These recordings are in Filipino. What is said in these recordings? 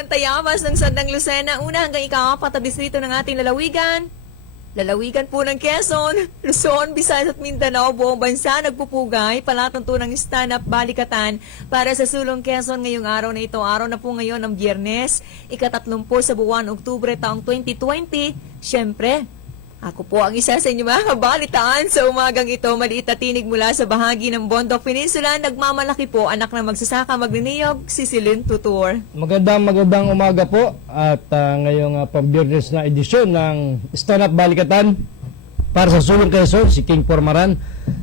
ng Tayabas ng Sandang Lucena, una hanggang ika-4 na distrito ng ating lalawigan. Lalawigan po ng Quezon, Luzon, Visayas at Mindanao, buong bansa nagpupugay, palatunto ng stand-up balikatan para sa Sulong Quezon ngayong araw na ito. Araw na po ngayon ng Biyernes, ika-30 sa buwan Oktubre taong 2020. Siyempre, ako po ang isa sa inyo mga kabalitaan sa umagang ito. Maliit na tinig mula sa bahagi ng Bondok Peninsula. Nagmamalaki po, anak ng magsasaka magniniyog, si Celine Tutor. Magandang umaga po at ngayong pang-Biyernes na edisyon ng Stand Up Balikatan para sa Sulong Quezon, si King Pormaran.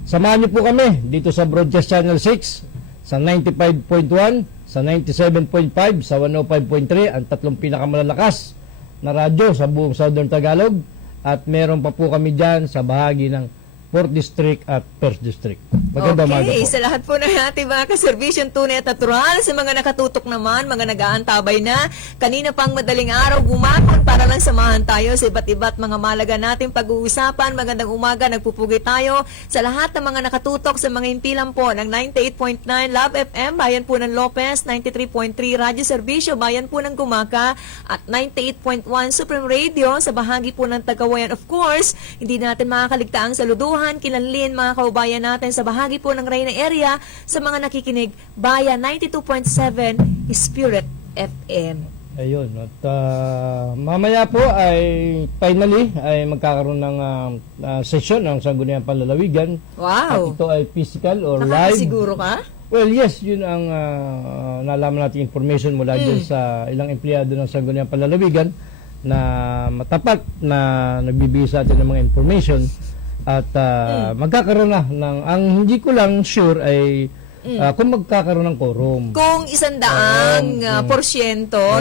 Samahan niyo po kami dito sa Broadcast Channel 6 sa 95.1, sa 97.5, sa 105.3, ang tatlong pinakamalalakas na radyo sa buong Southern Tagalog. At meron pa po kami dyan sa bahagi ng 4th District at 1st District. Magandang umaga po. Sa lahat po ng ating mga kaservisyon tunay at natural, sa mga nakatutok naman, mga nag-aantabay na, kanina pang madaling araw gumapon para lang samahan tayo sa iba't iba't mga malaga nating pag-uusapan. Magandang umaga, nagpupugay tayo sa lahat ng mga nakatutok sa mga impilan po ng 98.9 Love FM, bayan po ng Lopez, 93.3 Radyo Servisyo, bayan po ng Gumaka, at 98.1 Supreme Radio sa bahagi po ng Tagawayan. Of course, hindi natin makakaligtaang saluduhan, kilanlin mga kaubayan natin sa bahagi po ng Reyna area, sa mga nakikinig bayan 92.7 Spirit FM. Ayun, at mamaya po ay finally ay magkakaroon ng session ng Sangguniang Panlalawigan. At Wow! ito ay physical or live. Nakakasiguro ka? Well, yes, yun ang nalaman natin information mula dyan sa ilang empleyado ng Sangguniang Panlalawigan na matapat na nagbibigay sa atin ng mga information. At magkakaroon na ng, ang hindi ko lang sure ay kung magkakaroon ng quorum. Kung 100%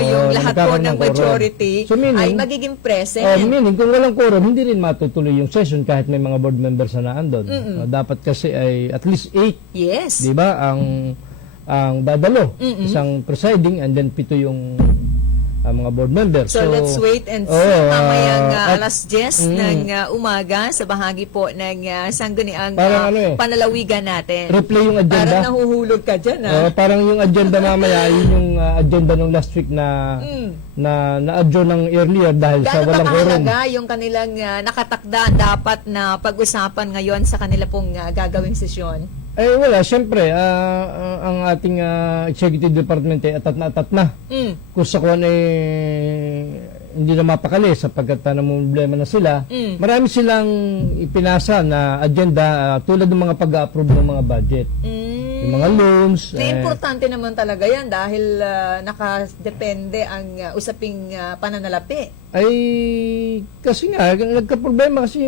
yung lahat po ng majority, so, meaning, ay magiging present. Meaning, kung walang quorum, hindi rin matutuloy yung session kahit may mga board members na naandun. Dapat kasi ay at least 8. Yes. Di ba? Ang dadalo. Isang presiding and then 7 yung mga board members. So let's wait and see mamayang alas 10 ng umaga sa bahagi po ng sangguniang panlalawigan natin. Replay yung agenda. Parang nahuhulog ka dyan. Parang yung agenda mamaya, yun yung agenda ng last week na na-adjourn ng earlier dahil sa walang quorum. Gaano ba yung kanilang nakatakda dapat na pag-usapan ngayon sa kanila pong gagawing sesyon? Wala, syempre, ang ating executive department ay atat na. Kung sa kuwan hindi na mapakali sapagkat namumblema na sila, marami silang ipinasa na agenda tulad ng mga pag-approve ng mga budget. Yung mga loans. Importante naman talaga yan dahil nakadepende ang usaping pananalapi. Ay, kasi nga, nagka-problema kasi,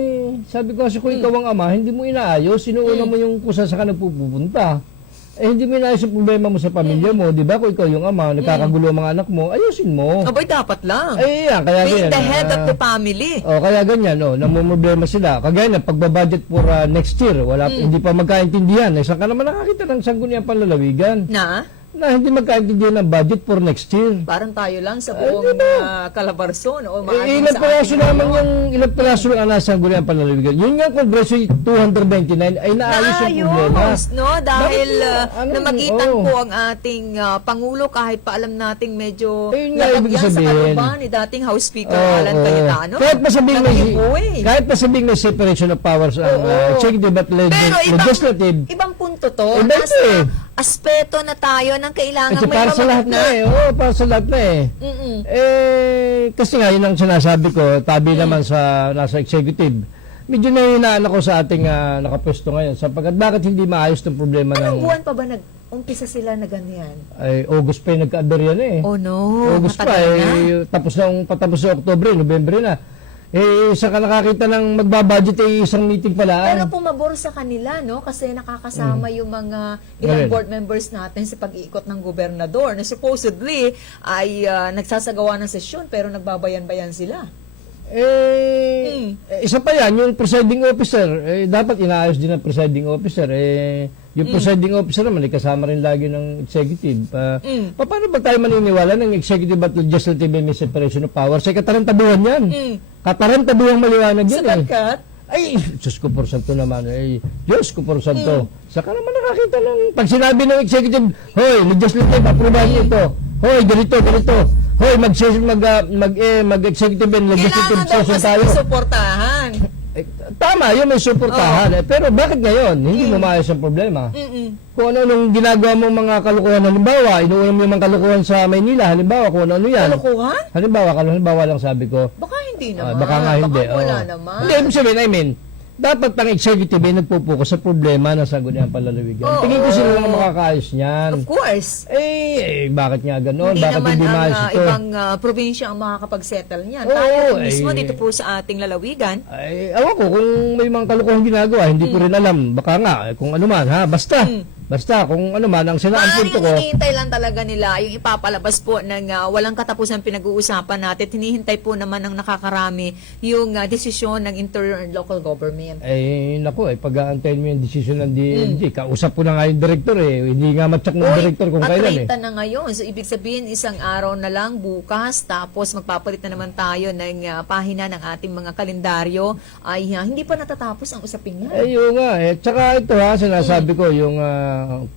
sabi ko kasi kung ikaw ang ama, hindi mo inaayos, sinuuna mo yung kung saan ka nagpupunta. Hindi mo inaayos yung problema mo sa pamilya mo, di ba? Kung ikaw yung ama, nagkakagulo ang mga anak mo, ayusin mo. Abay, dapat lang. Yan, kaya being the head of the family. Kaya ganyan, namumroblema sila. Kagaya na, pagbabudget for next year, hindi pa magkaintindihan. Saan ka naman nakakita ng Sangguniang Panlalawigan? Na hindi magkaintindihan ng budget for next year. Parang tayo lang sa buong Calabarzon o ilang peraso naman yung ilang peraso ang nasa Sangguniang Panlalawigan. Yun nga Kongreso 229 ay naayos yung problema. No? Dahil namagitan po ang ating Pangulo kahit pa alam nating medyo nabagyan sa kaluban ni dating House Speaker Alan Cayetano. Kahit pa sabing may separation of powers ang executive at legislative. Ibang punto to. Nasa aspeto na tayo ng kailangan may para sa lahat na para sa lahat na kasi nga yun ang sinasabi ko, tabi naman sa nasa executive. Medyo nahinaan ako sa ating nakapwesto ngayon sapagkat bakit hindi maayos ng problema Anong buwan pa ba umpisa sila na ganyan? August pa yung nagka-aberya Oh no, August pa patapos sa Oktubre, Nobyembre na. Isa ka nakakita ng magbabudget isang meeting pala. Pero pumabor sa kanila, no? Kasi nakakasama yung mga ilang board members natin sa pag-iikot ng gobernador na supposedly ay nagsasagawa ng sesyon pero nagbabayan-bayan sila. Isa pa yan, yung presiding officer, dapat inaayos din ng presiding officer. Yung presiding officer naman, kasama rin lagi ng executive. Paano ba tayo maniniwala ng executive at legislative may separation of powers? Katarantabuhan yan. Katarantabuhan maliwanag yan. Sapagkat? Diyos ko por santo naman. Diyos ko por santo. Saka naman nakakita ng, pag sinabi ng executive, hoy, legislative, approval niyo ito. Hoy, ganito. hoy, mag-executive and legislative Kailangan daw session kasi tayo. suportahan. Eh, tama, yun may suportahan. Pero bakit ngayon? Hindi mo maayos ang problema. Kung ano-anong ginagawa mo mga kalukuhan, halimbawa, inuulam mo yung mga kalukuhan sa Maynila, halimbawa, kung ano yan. Kalukuhan? Halimbawa lang sabi ko. Baka hindi naman. Baka nga hindi. Baka wala oo. naman. Hindi, ibig sabihin, I mean, dapat ang executive ay nagpupokus sa problema ng sangguniang palalawigan. Oo. Tingin ko sila lang makakaayos niyan. Of course. Bakit nga gano'n? Hindi Bakit naman hindi ang maayos ito? ibang probinsya ang makakapag-settle niyan. Oo, Tayo rin mismo eh. dito po sa ating lalawigan. Ay, awan ko, kung may mga kalukuhang ginagawa, hindi ko rin alam. Baka nga, kung ano man, ha? Basta. Basta, kung ano man, ang ang punto ko. Maaaring hinihintay lang talaga nila yung ipapalabas po ng walang katapusan pinag-uusapan natin. Hinihintay po naman ng nakakarami yung desisyon ng inter-local government. Naku, pag-aantayin mo yung desisyon ng DNG. Kausap ko na nga yung director Hindi nga matsak ng director kung kailan at na ngayon. So, ibig sabihin, isang araw na lang bukas, tapos magpapalit na naman tayo ng pahina ng ating mga kalendaryo. Ay, hindi pa natatapos ang usapin niya. Yun nga. Tsaka ito sinasabi ko, yung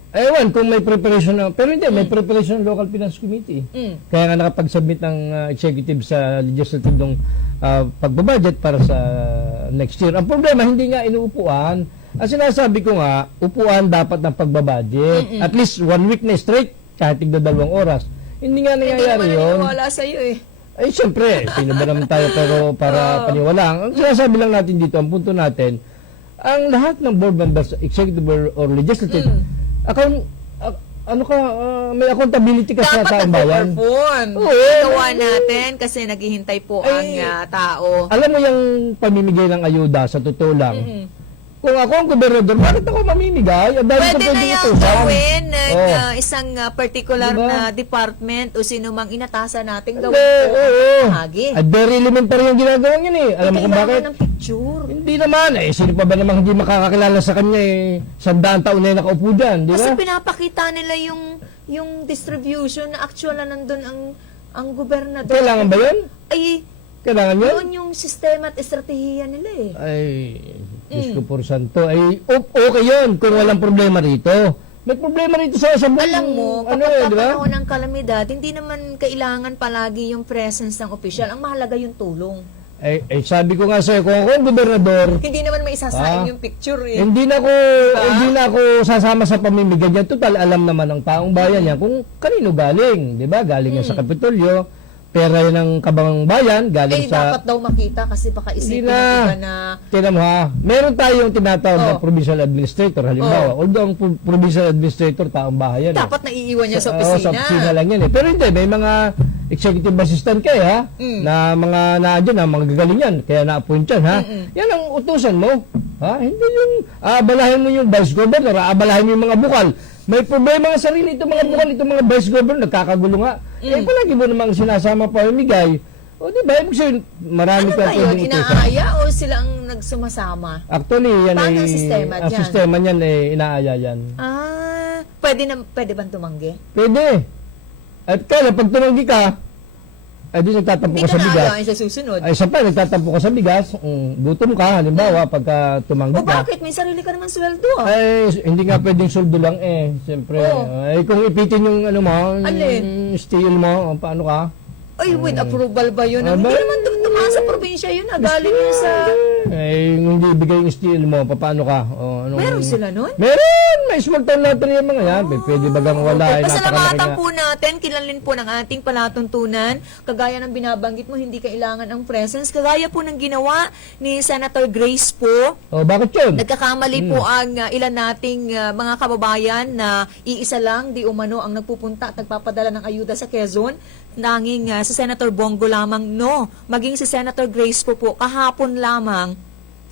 ewan kung may preparation pero hindi, may preparation ng local finance committee. Kaya nga nakapag-submit ng executive sa legislative ng pagbabudget para sa next year. Ang problema, hindi nga inuupuan. Ang sinasabi ko nga, upuan dapat ng pagbabudget. At least 1 week na straight, kahit tigda 2 oras. Hindi nga nangyayari Hindi yun. naman naniniwala sa'yo Ay, siyempre, sino ba naman tayo pero para paniwalaan. Ang sinasabi lang natin dito, ang punto natin, ang lahat ng board members, executive or legislative, may accountability ka sa Dapat taong bayan. nag-perform. Oo. Gawa natin kasi naghihintay po ang tao. Alam mo yung pamimigay ng ayuda, sa totoo lang, kung ako ang gobernador, bakit ako mamimigay? Ang dami ko Pwede na pwede yung itusan. gawin ng Oo. isang particular Diba? na department o sino mang inatasan natin Hindi, gawin po oo. ang bahagi. At very elementary yung ginagawa niyan Alam mo kung Kailangan bakit? ng picture. Hindi naman Sino pa ba namang hindi makakakilala sa kanya 100 taon na yung nakaupo dyan, di Kasi ba? pinapakita nila yung distribution na actual na nandun ang gobernador. Kailangan ba yun? Ay, Kailangan yun? yun yung sistema at estratehiya nila Ay, Diyos ko por santo. Okay yun kung walang problema rito. May problema rito sa buong, Alam mo, di kapag ba? panahon ng kalamidad, hindi naman kailangan palagi yung presence ng opisyal. Ang mahalaga yung tulong. Sabi ko nga sa'yo, kung ako ang gobernador, Hindi naman may isasain yung picture hindi na ako sasama sa pamimigay niyan. Total, alam naman ng taong bayan yan kung kanino galing, di ba? Galing yan sa Kapitolyo, pera yun ng kabangang bayan, galing sa... dapat daw makita kasi baka isipin Hindi na. ng iba na Tignan mo meron tayong tinatawag na provincial administrator, halimbawa. Although ang provincial administrator, taong bahay yan. dapat naiiwan niya sa Sa opisina. opisina lang yan Pero hindi, may mga executive assistant kayo na mga naadyan mga gagaling yan, kaya na-appoint yan Yan ang utusan mo. Hindi yung aabalahin mo yung vice governor, aabalahin mo yung mga bukal. May problema nga sarili itong mga bukal, itong mga vice governor, nagkakagulo nga. Palagi mo namang sinasama pa umigay. O di ba, ibig sabihin, marami Ano ka ba yun? pwedeng utusan. Inaaya o sila ang nagsumasama? Actually, yan Paano ang sistema ang dyan? sistema niyan inaaya yan. Pwede bang tumanggi? Pwede. At kaya, pag tumanggi ka, di nagtatampo Hindi ka ka sa bigas. naaayain sa susunod. Ay, isa pa, nagtatampo ka sa bigas, gutom ka, halimbawa, pagka tumanggi O ka. bakit? May sarili ka naman sweldo Ay, hindi nga pwedeng soldo lang siyempre. Oo. Ay, kung ipitin yung Alin? steel mo, paano ka? Ay, with approval ba yun? Aba. Hindi naman tumaan sa probinsya yun. Galing yun sa... Ay, hindi ibigay yung steel mo, paano ka? Meron sila nun? Meron! May small town lottery yung mga yan. Pwede bagang wala, ay napakalaki Pasalamatan nga. po natin, kilalin po ng ating palatuntunan. Kagaya ng binabanggit mo, hindi kailangan ang presence. Kagaya po ng ginawa ni Senator Grace po. Bakit yun? Nagkakamali po ang ilan nating mga kababayan na iisa lang, di umano, ang nagpupunta at nagpapadala ng ayuda sa Quezon. Nanging si Senator Bongo lamang, no. Maging si Senator Grace po kahapon lamang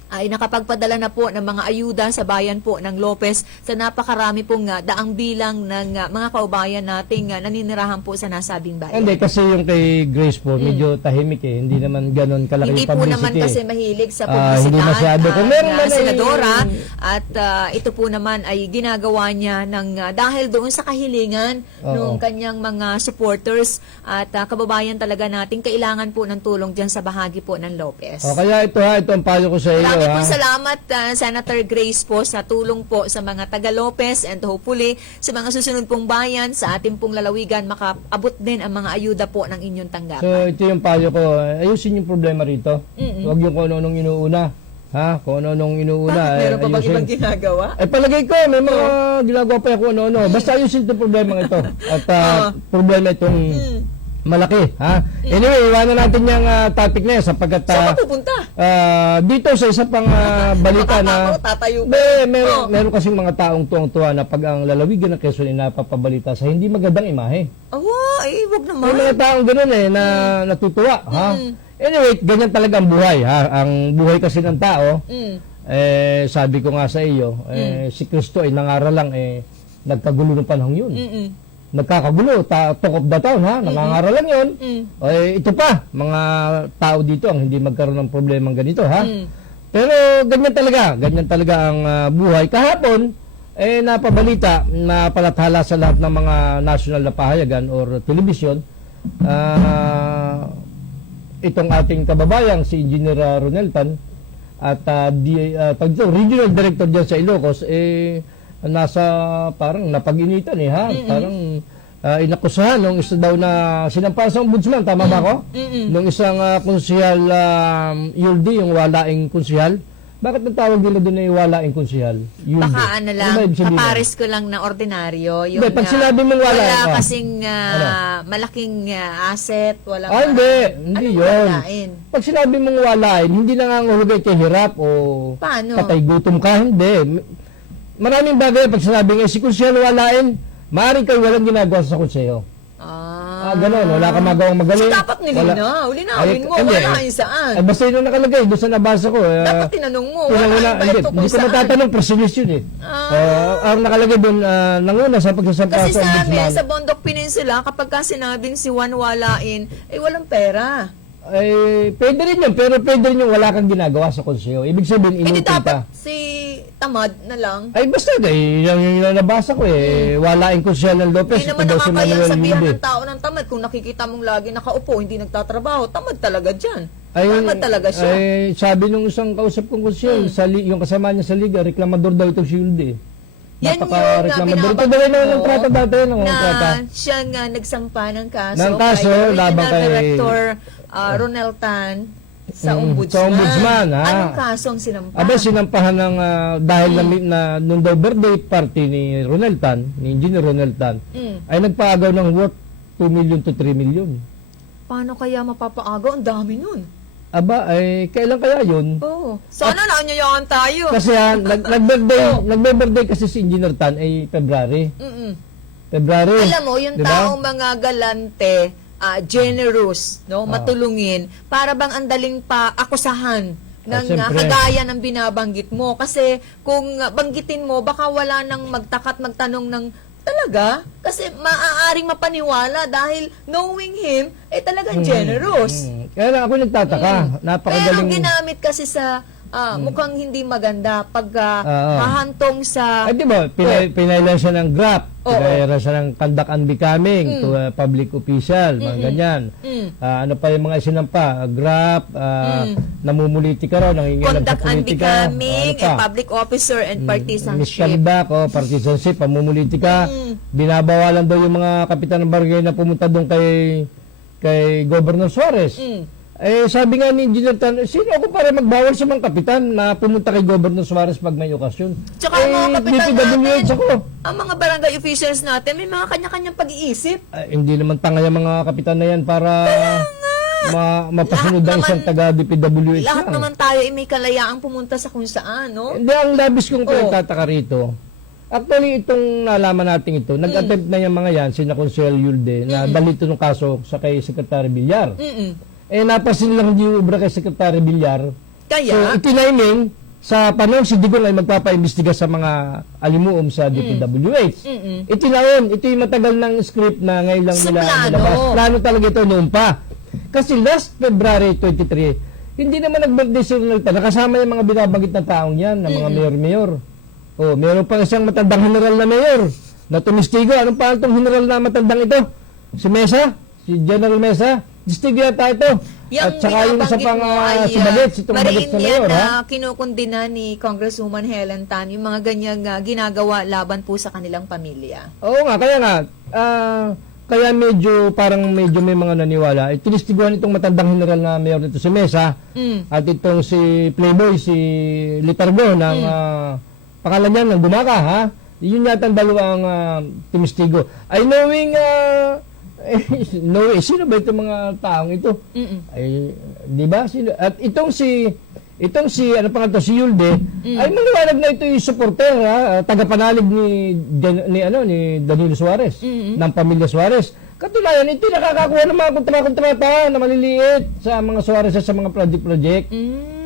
ay nakapagpadala na po ng mga ayuda sa bayan po ng Lopez sa napakarami pong daang bilang ng mga kaubayan nating naninirahan po sa nasabing bayan. Hindi, kasi yung kay Grace po, medyo tahimik Hindi naman ganun kalaki Hindi yung po publicity. naman kasi mahilig sa Hindi publisidad masyado. Kung meron man ay- senadora at ito po naman ay ginagawa niya ng dahil doon sa kahilingan ng kanyang mga supporters at kababayan talaga natin kailangan po ng tulong diyan sa bahagi po ng Lopez. Kaya ito ang payo ko sa iyo. Marami po ha? salamat, Senator Grace po, sa tulong po sa mga taga Lopez and hopefully sa mga susunod pong bayan sa ating pong lalawigan makaabot din ang mga ayuda po ng inyong tanggapan. So ito yung payo ko, ayusin yung problema rito. Huwag yung kung ano-anong inuuna. Ha? Kung ano-anong inuuna. Bakit meron pa bang ayusin. ibang ginagawa? Ay palagay ko, may mga ginagawa pa yung kung ano-ano. Basta ayusin itong problema ito. At problema itong malaki. Ha? Anyway, iwanan natin yung topic na yan sapagkat Saan ka pupunta? dito sa isa pang balita na Tatayo ka. meron kasing mga taong tuwang-tuwa na pag ang lalawigan ng Quezon ay napapabalita sa hindi magandang imahe. Ay, wag May naman. mga taong gano'n na natutuwa. Ha? Anyway, ganyan talaga ang buhay. Ha? Ang buhay kasi ng tao, sabi ko nga sa iyo, si Kristo ay nangaral lang, nagkagulo ng panahon yun. Nagkakagulo, talk of the town, ha? Nangangaral lang yun. Ito pa, mga tao dito ang hindi magkaroon ng problemang ganito, ha? Pero ganyan talaga ang buhay. Kahapon, napabalita, napalathala sa lahat ng mga national na pahayagan or television, itong ating kababayang si Engineer Ronel Tan at Regional Director dyan sa Ilocos, nasa parang napag-initan ha? Parang inakusahan nung isa daw na sinampahan sa ombudsman, tama ba ako? Nung isang konsehal Yuldi, yung walaing konsehal. Bakit natawag nila doon na yung walaing konsehal? Yuldi. Baka ano lang, ba ibig sabihin? kapares ko lang na ordinaryo. Yung, Hindi, pag sinabi mong wala, wala kasing malaking asset, wala hindi yun. walain? Pag sinabi mong walain, hindi nangangahulugan kay hirap o Paano? patay gutom ka, hindi. Maraming bagay pag sinabing si konsehal walain, maaaring kayo walang ginagawa sa konseho. Ganon, wala ka magawang magaling. So dapat ulinawin mo, walain saan? Ay, basta yun ang nakalagay, doon sa nabasa ko. Dapat tinanong mo, walain ba ito kung Hindi ko saan? matatanong, presidis yun ang nakalagay doon, nanguna sa pagsasampa Kasi sa sa amin, ombudsman. sa Bondok Peninsula, kapag ka sinabing si Juan walain, walang pera. Ay, pwede rin yun, pero pwede rin yung wala kang ginagawa sa konseho. Ibig sabihin, Hindi inutil dapat ka. si Tamad na lang. Ay, basta, yung nabasa ko walaing konsehal ng Lopez. Hindi naman nakakayang sabihan ng tao ng tamad. Kung nakikita mong lagi nakaupo, hindi nagtatrabaho, tamad talaga dyan. Tamad talaga siya. Ay, sabi nung isang kausap kong konsehal, yung kasama niya sa liga, reklamador daw itong si Yulde. Yan yung Napaka-reklamador. Ito daw yung ng trata dati, na siya nga nagsampa ng kaso, Ng kaso, kay laban Regional kay- Director Ronel Tan sa ombudsman. Sa ombudsman, ha? Anong kasong sinampa? Abay, sinampahan ng dahil na nung daw birthday party ni Ronel Tan, ni Engineer Ronel Tan, ay nagpaagaw ng worth 2 million to 3 million. Paano kaya mapapaagaw? Ang dami nun. Aba, ay kailan kaya yun? Oo. Sana naanyayahan tayo. Kasi nagbe-birthday kasi si Engineer Tan ay February. February. Alam mo, yung Diba? taong mga galante, generous, no, matulungin, para bang ang daling pa akusahan ng siyempre. kagaya ng binabanggit mo. Kasi kung banggitin mo, baka wala nang magtakat magtanong ng talaga. Kasi maaaring mapaniwala dahil knowing him, talagang generous. Kaya lang ako nagtataka. Pero Napakagaling. ginamit kasi sa mukhang hindi maganda pag hahantong sa... Ay, di ba? Pinailan siya ng GRAP. Pinailan siya ng conduct unbecoming to a public official. Mga ganyan. Ano pa yung mga isinampa? GRAP, namumuliti ka raw, nangingilam sa Conduct politika. unbecoming, public officer and partisanship. Misconduct, partisanship, pamumuliti ka. Binabawalan daw yung mga kapitan ng barangay na pumunta doon kay Governor Suarez. Sabi nga ni Engineer Tan, sino ako para magbawal sa mga kapitan na pumunta kay Governor Suarez pag may okasyon? Tsaka ang mga kapitan DPWH natin, ako. ang mga barangay officials natin, may mga kanya-kanyang pag-iisip. Hindi naman tanga yung mga kapitan na yan para mapasunod ang isang taga-DPWH Lahat lang. naman tayo ay may kalayaang pumunta sa kung saan, no? Hindi, ang labis kong pinagtataka rito. Actually, itong nalaman natin ito, nag-attempt na yung mga yan, sina Consuelo Yulde, na dalito ng kaso sa kay Secretary Villar. Napasin lang hindi ubra kay Secretary Villar. Kaya, So, itiniming sa panahon si Digong ay magpapaimbestiga sa mga alimuom sa DPWH. Itinaon, ito yung matagal ng script na ngayon lang So, nila plano. nilabas. Plano talaga ito noon pa. Kasi last February 23, hindi naman nag-birthday si Ronel Tan. Nakasama yung mga binabanggit na taong yan, na mga mayor-mayor. Meron pa isang matandang general na mayor na tumistigo. Anong pangalan itong general na matandang ito? Si Mesa? Si General Mesa? Distigo yata ito. At saka yung sa pang si Bagets, itong Bagets na mayor, ha? Kinukundina ni Congresswoman Helen Tan yung mga ganyang ginagawa laban po sa kanilang pamilya. Oo nga, kaya nga, kaya medyo may mga naniwala. Tinistiguan itong matandang general na mayor nito si Mesa at itong si Playboy, si Litargo ng pangalan niya ng Dumaka, ha? Yun yata ang dalawang timistigo. Ay knowing sino ba itong mga taong ito? Ay, di ba? At itong si ano pa nga to, si Yulde, ay maliwanag na ito yung supporter, tagapanalig ni Danilo Suarez, ng pamilya Suarez. Katulayan, ito nakakakuha ng mga kontrata na maliliit sa mga Suarez sa mga project.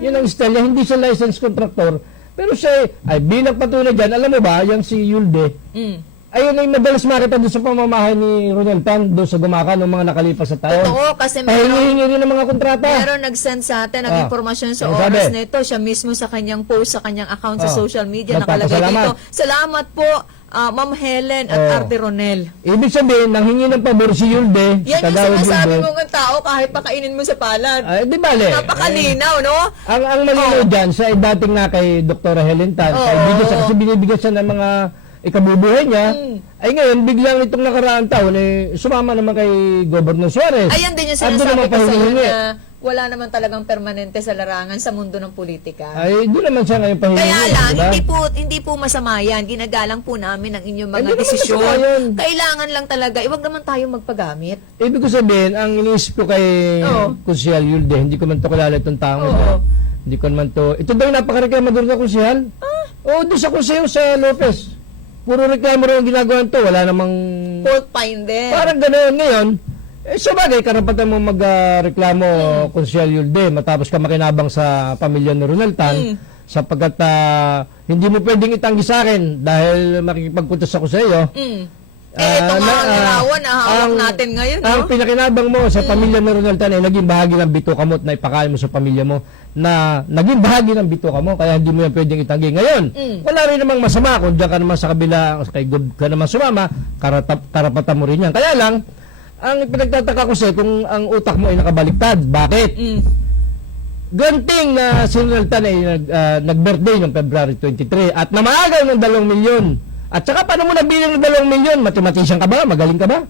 Yun ang style niya, hindi siya licensed contractor. Pero siya, ay bilang patunay dyan, alam mo ba, yung si Yulde, ayun ay madalas makita doon sa pamamahay ni Ronel Tan doon sa Gumaka noong mga nakalipas sa taon. Totoo, kasi pahingi rin ng mga kontrata. Meron nag-send sa atin ng impormasyon sa oras na ito. Siya mismo sa kanyang post, sa kanyang account sa social media, nakalagay dito. Salamat po, Ma'am Helen at Arte Ronel. Ibig sabihin, nanghingi ng pabor si Yulde. Yan yung sinasabi mo ng tao kahit pakainin mo sa palad. Ay, di bale. Napakalinaw, no? Ang malinaw dyan, sa dating nga kay Dr. Helen Tan, kasi binibigyan siya ng mga ikabubuhay niya, ay ngayon, biglang itong nakaraang taon, sumama naman kay Governor Suarez. Ayan din yung sinasabi ko sa iyo na wala naman talagang permanente sa larangan sa mundo ng politika. Ay, doon naman siya ngayon pahingi. Kaya lang, diba? hindi po masama yan. Ginagalang po namin ang inyong mga desisyon. Kailangan lang talaga, iwag naman tayo magpagamit. Ibig ko sabihin, ang iniisip ko kay Kusyal Yulde, hindi ko man to kilala itong taong ito. Hindi ko naman to, ito daw yung napakareklamador na Kusyal? Doon sa Kusyo sa Lopez. Puro reklamo rin ang ginagawa nito. Wala namang fault finder. Parang ganoon ngayon. Sa bagay, karapatan mo magreklamo Konsyal Yulde matapos ka makinabang sa pamilya ni Ronel Tan sapagkat hindi mo pwedeng itanggi sa akin dahil makikipagpunta ako sa iyo. Ito nga ang larawan na hawak natin ngayon. Ang pinakinabang mo sa pamilya ni Ronel Tan ay naging bahagi ng bituka mo at naipakain mo sa pamilya mo na naging bahagi ng bituka mo kaya hindi mo yan pwedeng itanggi. Ngayon, wala rin namang masama kung diyan ka naman sa kabila, kay God ka naman sumama, karapatan mo rin yan. Kaya lang, ang pinagtataka ko sa'yo kung ang utak mo ay nakabaliktad. Bakit? Ganting na si Ronel Tan ay nag-birthday noong February 23 at namaagaw ng 2 milyon. At saka paano mo nabilang ng 2 milyon? Mathematician ka ba? Magaling ka ba?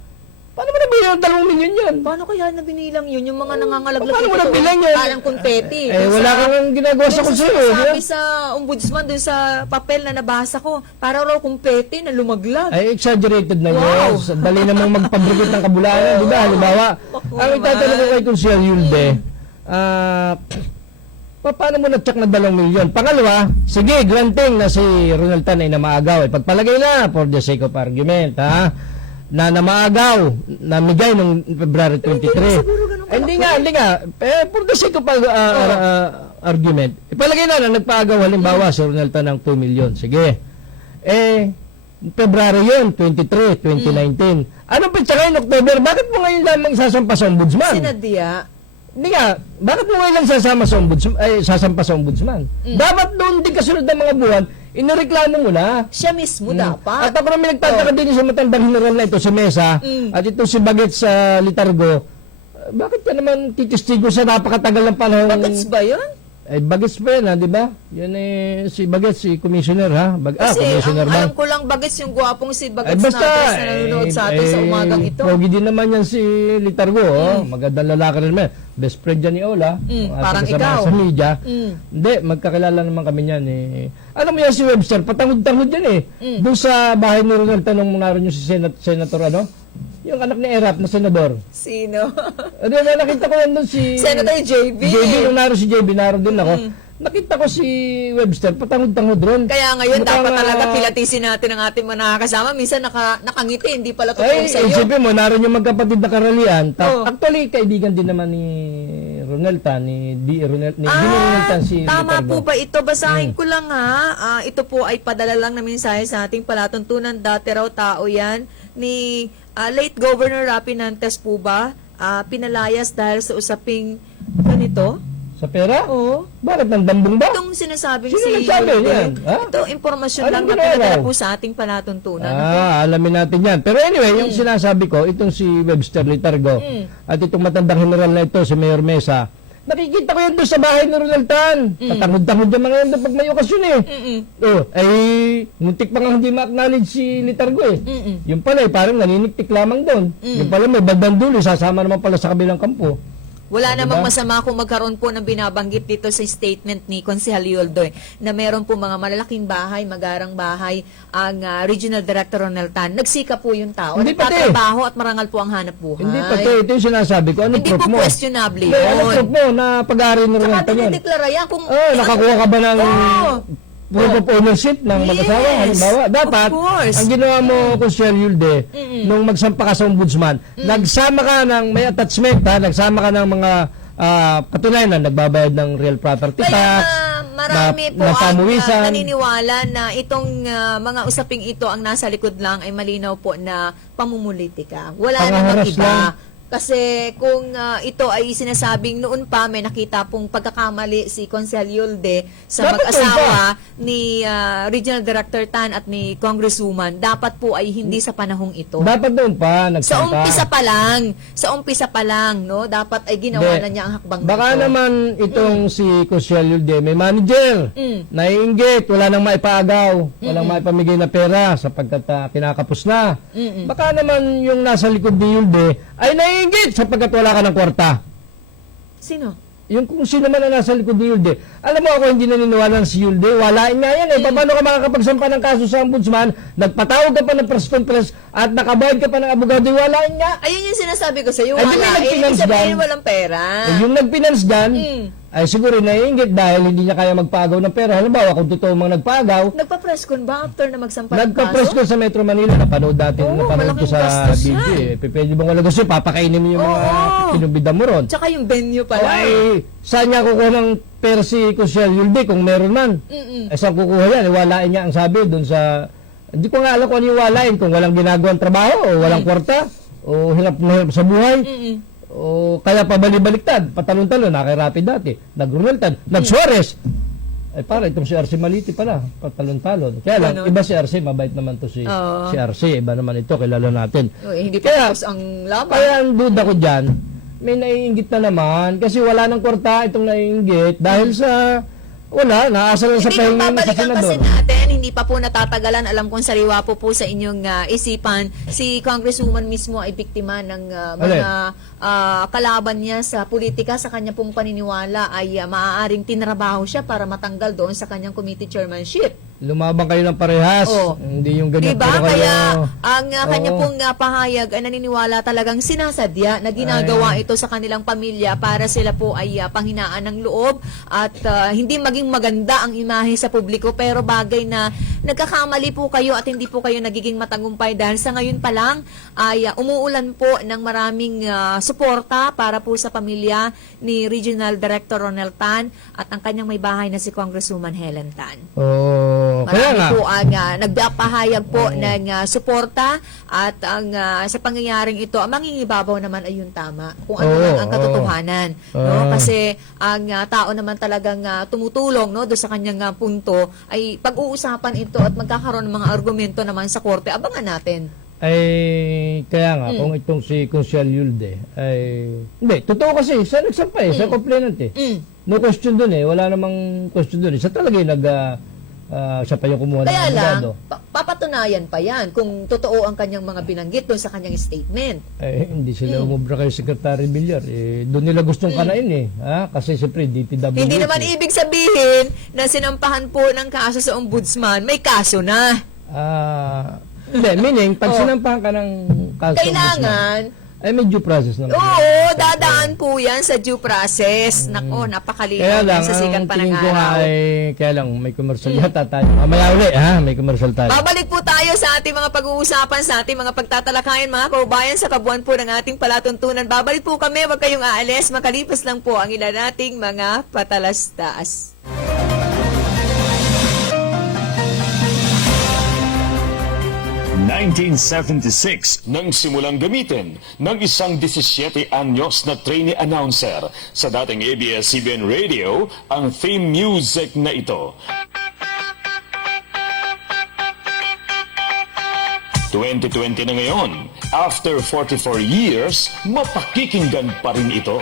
Paano mo nabilang ng 2 milyon yan? Paano kaya nabinilang yun? Yung mga nangangalaglag paano mo nabilang yun? Parang konfeti. Wala kang ginagawa sa konseyo. Sabi sa ombudsman dun sa papel na nabasa ko, para raw kumpeti na lumaglag. Ay, exaggerated na yun. Dali namang magpabrikit ng kabulanan, di ba? Halimbawa, ang itatanong ko kay Kusyal Yulde, paano mo na-check na 2 milyon? Pangalawa, sige, granting na si Ronel Tan ay namaagaw. Pagpalagay na, for the sake of argument, na namaagaw, namigay noong February 23. Hindi nga. For the sake of argument, ipalagay na nagpaagaw halimbawa si Ronel Tan ng 2 milyon. Sige. February yun, 23, 2019. Ano pa siya ngayon, October? Bakit mo ngayon lamang sasampa sa ombudsman? Sinadya. Hindi nga, bakit mo ngayon lang sasampa sa ombudsman? Dapat doon din kasunod ng mga buwan, inireklamo mo na. Siya mismo dapat. At ako naman nagtataka din sa matandang general na ito, si Mesa, at ito si Bagets sa Litargo, bakit ka naman titistigo sa napakatagal ng panahon? Bagets ba yun? Bagets pa yan, di ba? Yan si Bagets, si Commissioner, ha? Kasi Commissioner alam ko lang Bagets yung gwapong si Bagets basta, na nanonood sa atin sa umagang ito. Pogi din naman yan si Litargo, magandang lalaki rin naman. Best friend dyan ni Ola. Parang ikaw. Sa media. Hindi, magkakilala naman kami yan. Alam mo yan si Webster, patangod-tangod yan Doon sa bahay ni Ronel Tan nung naroon yung si Senator, yung anak ni Erap na senador. Sino? Nakita ko yan doon si Senator JB. Nung naroon si JB, naroon din ako. Nakita ko si Webster, patangod-tangod ron. Kaya ngayon, dapat talaga pilatisin natin ang ating mga nakakasama. Minsan nakangiti, hindi pala totoo sa'yo. Isipin mo, naroon yung magkapatid na karalian. Actually, kaibigan din naman ni Ronel Tan, ni Ronel Tan si tama Litargo. po ba ito? Basahin ko lang ito po ay padala lang na mensahe sa ating palatuntunan. Dati raw tao yan ni late Governor Rapi Nantes po ba? Pinalayas dahil sa usaping ganito? Sa pera? Oo. Bakit nandambong ba? Itong sinasabing Sino si nagsabi Yulde, yan? Ha? ito, impormasyon Anong lang na ginagawa? pinadala po sa ating palatuntunan. Alamin natin yan. Pero anyway, yung sinasabi ko, itong si Webster Litargo at itong matandang general na ito, si Mayor Mesa, nakikita ko yun doon sa bahay ni Ronald Tan. Katangod-tangod yung mga yun doon pag may okasyon eh. Ay, muntik pa nga hindi ma-acknowledge si Litargo eh. Yung pala parang naniniktik lamang doon. Yung pala may bandang dulo, sasama naman pala sa kabilang kampo. Wala namang masama kung magkaroon po ng binabanggit dito sa statement ni Konsehal Yoldo na meron po mga malalaking bahay, magarang bahay ang Regional Director Ronald Tan. Nagsika po yung tao. Hindi pati. Nagtatrabaho at marangal po ang hanap buhay. Hindi pati, ito yung sinasabi ko. Ano Hindi proof po mo? questionable Hindi, ano yun. proof mo na pag-aari ni Ronald Saka Tan yun? dinideklara yan kung... Nakakuha ka ba ng proof of ownership ng mag-asawa? Yes, Halimbawa, dapat, of course. ang ginawa mo, Consuelo Yulde, nung magsampa ka sa ombudsman, nagsama ka ng, may attachment ha, nagsama ka ng mga patunayan na nagbabayad ng real property Kaya tax, marami po na ang pamuwisan. naniniwala na itong mga usaping ito ang nasa likod lang ay malinaw po na pamumulitika. Wala namang Pangaharas iba. lang. Kasi kung ito ay sinasabing noon pa may nakita pong pagkakamali si Konsehal Yolde sa Dapat mag-asawa ni Regional Director Tan at ni Congresswoman, dapat po ay hindi sa panahong ito. Dapat doon pa, Sa nagsampa. umpisa pa lang, no? Dapat ay ginawa Hindi. na niya ang hakbang Baka nito. naman itong si Consuelo Yulde, may manager, naiinggit, wala nang maipaagaw, walang maipamigay na pera sapagkat kinakapos na. Baka naman yung nasa likod ni Yulde ay naiinggit sapagkat wala ka ng kwarta. Sino? Yung kung sino man ang nasa likod ni Yulde. Alam mo ako hindi naniniwala si Yulde, walain nga yan eh. Paano ka makakapagsampa ng kaso sa ombudsman, nagpatawag ka pa ng press conference at nakabayad ka pa ng abogado, walain nga. Ayun yung sinasabi ko sa iyo, Ay, di may wala. nag-finance Ibig sabihin dyan. walang pera. Eh, yung nag-finance dyan, ay siguro naiinggit dahil hindi niya kaya magpaagaw ng pera. Halimbawa, kung totoo mang nagpaagaw, Nagpa-press con ba after na magsampa ng nagpa-press kaso? ko sa Metro Manila, napanood dati, Oo, napanood ko malaking sa gastos video yan. eh. Pwede bang wala gusto, papakainin mo yung mga Oo. pinubida mo ron. Tsaka yung venue pala. Ay, saan niya kukuha ng pera si Consuelo Yulde kung meron man? Ay, saan kukuha yan? Walain niya ang sabi doon sa... Hindi ko nga alam kung ano yung walain, kung walang ginagawang trabaho, o walang kwarta, o hirap na hirap sa buhay. O kaya pabalik-baliktad, patalon-talon, nakirapi dati, nag-Ronaldan, nag-Suarez. Ay para itong si RC Maliti pala, patalon-talon. Kaya lang, Ganon. iba si RC, mabait naman to si RC, iba naman ito, kilala natin. Hindi pa Kaya- tapos ang laban. Kaya ang duda ko dyan, may naiinggit na naman, kasi wala ng kwarta itong naiinggit, dahil sa, wala, naasa lang sa Hindi pahingin nang sa babalikan kasi senador. natin, hindi pa po natatagalan. Alam kong sariwa po sa inyong isipan. Si Congresswoman mismo ay biktima ng mga kalaban niya sa politika. Sa kanya pong paniniwala ay maaaring tinrabaho siya para matanggal doon sa kanyang committee chairmanship. Lumabang kayo ng parehas, Oo. hindi yung ganyan Diba? pero kayo. Kaya ang kanya Oo. pong pahayag ay naniniwala talagang sinasadya na ginagawa ito sa kanilang pamilya para sila po ay panghinaan ng loob at hindi maging maganda ang imahe sa publiko, pero bagay na nagkakamali po kayo at hindi po kayo nagiging matagumpay dahil sa ngayon pa lang ay umuulan po ng maraming suporta para po sa pamilya ni Regional Director Ronald Tan at ang kanyang may bahay na si Congresswoman Helen Tan. Oo, kaya Marami nga. po ang nagpapahayag po ng suporta at ang sa pangyayaring ito, ang mangingibabaw naman ay yung tama kung ano Oo, lang ang katotohanan, no? Oo. Kasi ang tao naman talagang tumutulong no do sa kanyang punto ay pag-uusapan ito at magkakaroon ng mga argumento naman sa korte. Abangan natin. Ay, kaya nga, kung itong si Consuelo Yulde, ay, hindi, totoo kasi, siya nagsampa eh, siya complainant eh. No question dun eh, wala namang question dun eh. Siya talaga yung siya pa yung kumuha ng Kaya lang, abogado. papatunayan pa yan kung totoo ang kanyang mga binanggit doon sa kanyang statement. Eh, hindi sila umubra kay Secretary Villar. Eh, doon nila gustong kanain eh. Ha? Kasi siyempre, DPWH. Hindi naman eh. ibig sabihin na sinampahan po ng kaso sa ombudsman, may kaso na. Hindi, meaning, pag sinampahan ka ng kaso sa Kailangan, ombudsman, ay may due process naman. oo, dadaan po yan sa due process. Nako, Kaya napakalinaw lang, yan sa sikat ang pa ng tingin ko nga araw. ay, kaya lang, may commercial yata tayo. Mamaya uli, ha? May commercial tayo. Babalik po tayo sa ating mga pag-uusapan, sa ating mga pagtatalakayan, mga kaubayan, sa kabuuan po ng ating palatuntunan. Babalik po kami, wag kayong aalis, makalipas lang po ang ilan nating mga patalastas. 1976 nang simulang gamitin ng isang 17 anyos na trainee announcer sa dating ABS-CBN Radio ang theme music na ito. 2020 na ngayon, after 44 years, mapakikinggan pa rin ito.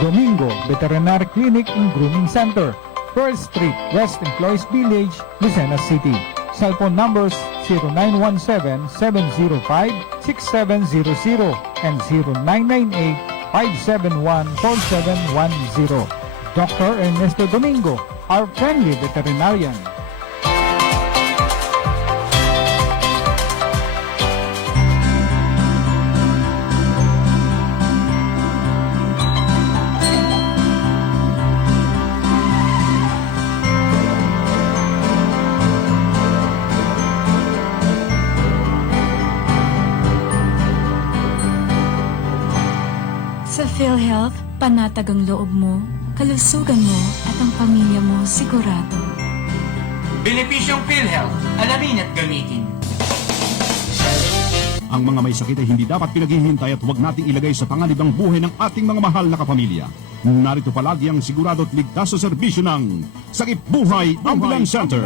Domingo Veterinary Clinic and Grooming Center, Pearl Street, West Employees Village, Lucena City. Cell phone numbers 0917-705-6700 and 0998-571-4710. Dr. Ernesto Domingo, our friendly veterinarian. Sa PhilHealth, panatag ang loob mo, kalusugan mo at ang pamilya mo sigurado. Benepisyong PhilHealth, alamin at gamitin. Ang mga may sakit ay hindi dapat pinaghihintay at huwag nating ilagay sa panganib ang buhay ng ating mga mahal na kapamilya. Narito palagi ang sigurado at ligtas sa serbisyo ng Sakip Buhay Ambulance Center.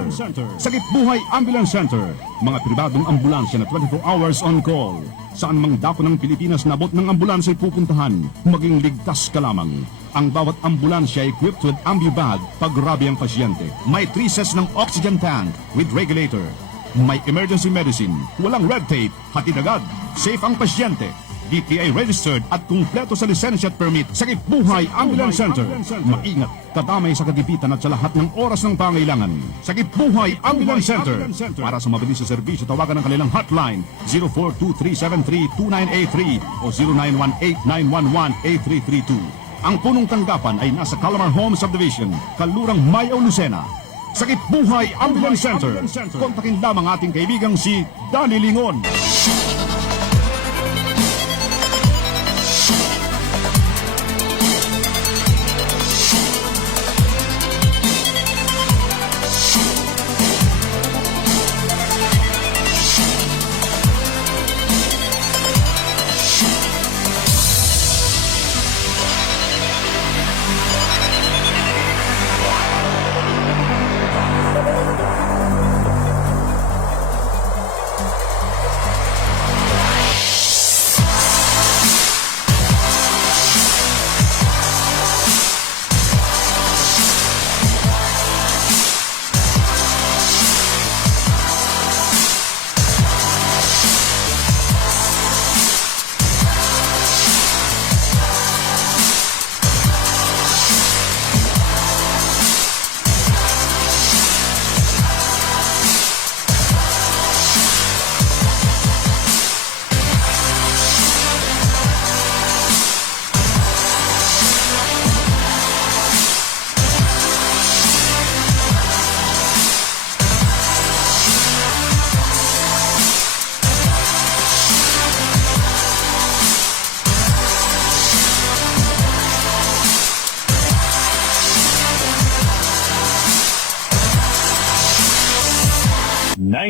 Sakip Buhay Ambulance Center, mga pribadong ambulansya na 24 hours on call. Saan mang dako ng Pilipinas nabot ng ambulansya ay pupuntahan, maging ligtas ka lamang. Ang bawat ambulansya ay equipped with AmbuBag pag rabi ang pasyente. May 3 sets ng oxygen tank with regulator. May emergency medicine, walang red tape, hatid agad, safe ang pasyente. DTI registered at kumpleto sa lisensya at permit. Sakip Buhay Ambulance Center. Maingat, katamay sa katipitan at sa lahat ng oras ng pangailangan. Sakip Buhay Ambulance Center. Para sa mabilis sa serbisyo, tawagan ang kanilang hotline 0423732983 o 0918-911-8332. Ang punong tanggapan ay nasa Calamar Home Subdivision, Kalurang Mayaw, Lucena. Sakip Buhay Ambulance Center. Kontakin lamang ating kaibigang si Danny Lingon.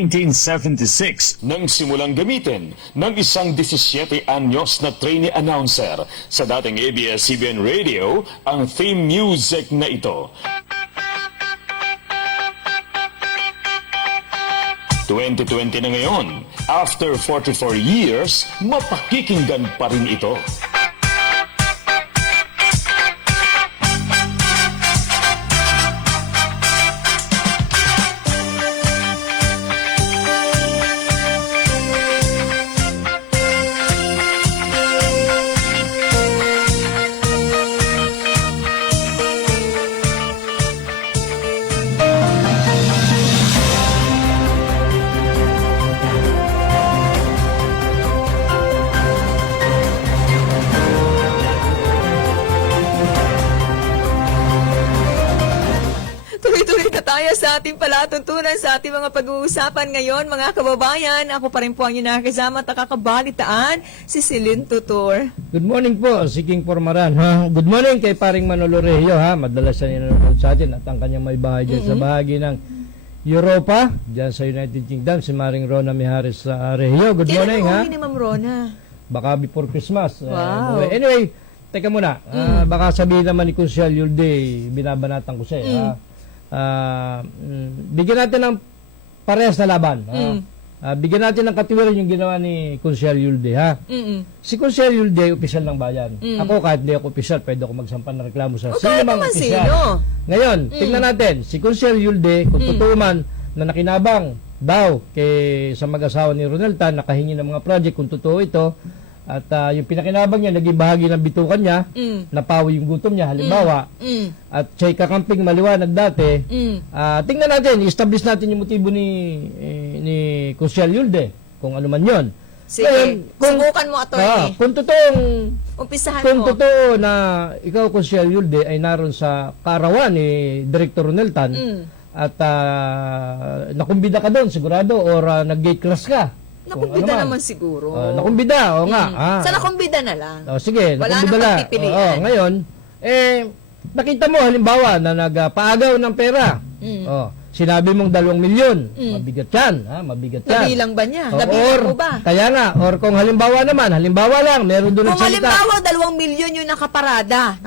...1976 nang simulang gamitin ng isang 17 anyos na trainee announcer sa dating ABS-CBN Radio ang theme music na ito. 2020 na ngayon, after 44 years, mapakikinggan pa rin ito. ating palatuntunan sa ating mga pag-uusapan ngayon, mga kababayan. Ako pa rin po ang inyong nakakasama at nakakabalitaan, si Celine Tutor. Good morning po, si King Pormaran. Ha? Good morning kay paring Manolo Rehio. Ha? Madalas siya nanonood sa atin at ang kanyang may bahay dyan sa bahagi ng Europa, dyan sa United Kingdom, si Maring Rona Mijares sa Rehio. Good morning. Kailan Ha? uwi ni Ma'am Rona? Baka before Christmas. Wow. Anyway, teka muna. Baka sabihin naman ni Kunsyal Yulde, binabanatan ko siya. Ha? Bigyan natin ng parehas na laban. Bigyan natin ng katiwiran yung ginawa ni Kunsyal Yulde. Ha? Si Kunsyal Yulde, opisyal ng bayan. Ako, kahit di ako opisyal, pwede ako magsampan ng reklamo sa kahit mang naman opisyal. sino. Ngayon, tingnan natin. Si Kunsyal Yulde, kung totoo man na nakinabang daw sa mag-asawa ni Ronel Tan, nakahingi ng mga project, kung totoo ito, at yung pinakinabang niya, naging bahagi ng bitukan niya, napawi yung gutom niya, halimbawa, at siya'y kakamping maliwanag dati, tingnan natin, i-establish natin yung motibo ni Kunsyal Yulde, kung ano man yun. Sige, subukan mo, attorney. Kung totoong Umpisahan kung mo. totoo na ikaw, Kunsyal Yulde, ay naroon sa kaarawan ni Director Ronel Tan, at nakumbida ka doon, sigurado, or nag-gate class ka. Nakumbida naman siguro. Nakumbida, o nga. Sa nakumbida na lang. Sige, Wala nakumbida nang lang. pagpipilian. Ngayon, nakita mo, halimbawa, na nagpaagaw ng pera. Sinabi mong 2 milyon. Mabigat yan. Mabigat yan. Nabilang ba niya? O, Nabilang mo ba? Kaya nga, or kung halimbawa naman, halimbawa lang, meron doon Kung nagsalita. halimbawa, 2 milyon yung nakaparada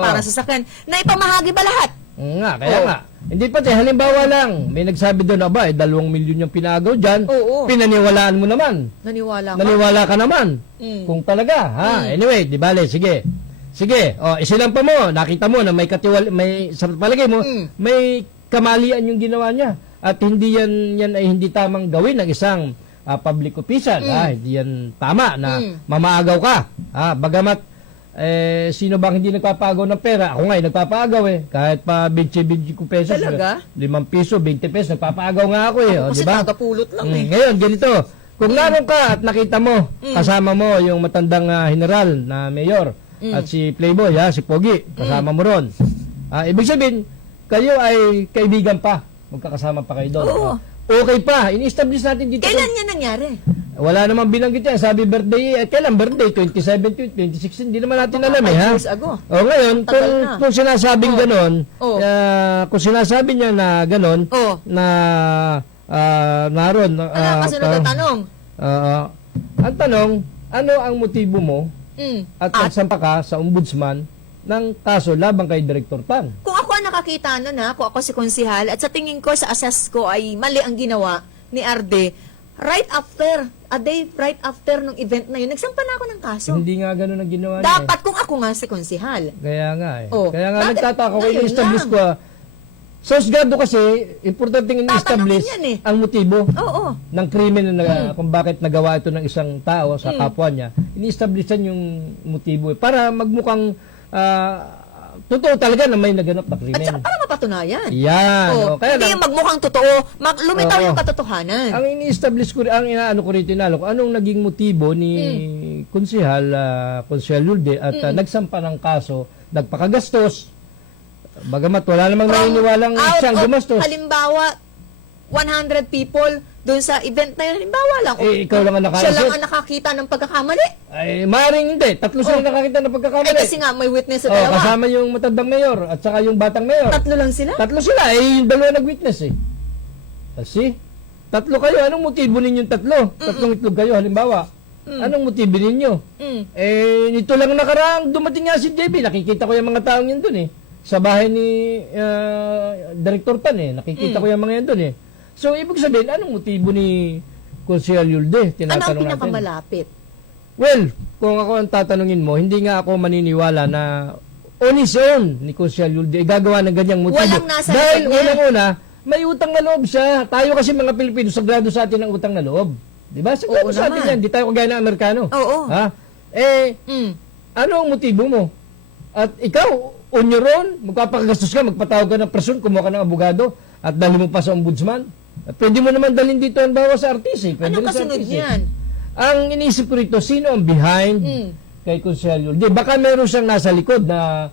para sa sakyan, na ipamahagi ba lahat? Nga, kaya nga. Hindi pa halimbawa lang, may nagsabi doon, 2 milyon yung pinagaw dyan, pinaniwalaan mo naman. Naniwala ka? Naniwala ka naman. Kung talaga, Anyway, di bale, sige. Sige, isilang pa mo, nakita mo na may sa palagay mo, may kamalian yung ginawa niya. At hindi yan ay hindi tamang gawin ng isang public official. Hindi yan tama na mamaagaw ka. Bagamat, sino bang hindi nagpapagaw ng pera? Ako nga, nagpapagaw Kahit pa 20 pesos. Talaga? 5 piso, 20 pesos, nagpapagaw nga ako Kasi diba? tagapulot lang Ngayon, ganito. Kung naroon ka at nakita mo, kasama mo yung matandang general na mayor at si Playboy, si Pogi, kasama mo ron. Ibig sabihin, kayo ay kaibigan pa. Magkakasama pa kayo doon. Oo. Okay pa. Ini-establish natin dito. Kailan yan nangyari? Wala namang binanggit yan. Sabi birthday, kailan birthday? 2017, 2016, hindi naman natin alam 5 ha. years ago. Ngayon, Tagal na. kung sinasabing ganon, kung sinasabi niya na ganon, na naroon. Kasi nagtatanong. Ang tanong, ano ang motibo mo at nagsampa ka sa ombudsman ng kaso labang kay Director Tan? Kung ako ang nakakita kung ako si konsihal, at sa tingin ko, sa assess ko ay mali ang ginawa ni Arde, a day right after nung event na yun, nagsampa na ako ng kaso. Hindi nga ganun ang ginawa niya. Dapat kung ako nga si konsihal. Kaya nga Kaya nga Bakit? nagtataka ko, Ngayon i-establish lang. ko sa Husgado kasi, importante nga i-establish Tatanungin yan ang motibo Oo. ng krimen na kung bakit nagawa ito ng isang tao sa kapwa niya. Ini-establishan yung motibo para magmukhang totoo talaga na may naganap na krimen. At saka para mapatunayan. Yan. Kaya Hindi lang, yung magmukhang totoo, lumitaw yung katotohanan. ang ini-establish ko, ang inaano ko rito, inalo ko, anong naging motibo ni Konsehal Yulde at nagsampa ng kaso, nagpakagastos, bagamat wala namang naniniwalang siyang gumastos. Halimbawa, 100 people doon sa event na yun, halimbawa lang. Ikaw lang ang Siya lang nakaisip. ang nakakita ng pagkakamali. Ay, maaaring hindi. 3 sila nakakita ng pagkakamali. Kasi nga, may witness sa dalawa. Kasama yung matandang mayor at saka yung batang mayor. 3 lang sila? 3 sila. Yung 2 nag-witness Kasi, 3 kayo. Anong motibo ninyong 3? 3 itlog kayo, halimbawa. Anong motibo ninyo? Nito lang nakaraang dumating nga si JB. Nakikita ko yung mga taong yun dun sa bahay ni Director Tan Nakikita ko yung mga yan dun So, ibig sabihin, anong motibo ni Konsehal Yulde? Ano ang Tinatanong natin. pinakamalapit? Well, kung ako ang tatanungin mo, hindi nga ako maniniwala na on his own ni Konsehal Yulde gagawa ng ganyang motibo. Walang nasa Dahil likod niya. unang-una, may utang na loob siya. Tayo kasi mga Pilipino, sagrado sa atin ang utang na loob. Di ba? Sagrado Oo sa atin naman. yan. Di tayo kagaya ng Amerikano. Oo. Ha? Ano ang motibo mo? At ikaw, on your own, magpapagastos ka, magpatawag ka ng person, kumuha ka ng abogado, at dali mo pa sa ombudsman. At pwede mo naman dalhin dito ang bawa sa RTC. Pwede Anong rin sa kasunod RTC. niyan? Ang iniisip ko rito, sino ang behind kay Konsehal Yulde? Baka meron siyang nasa likod na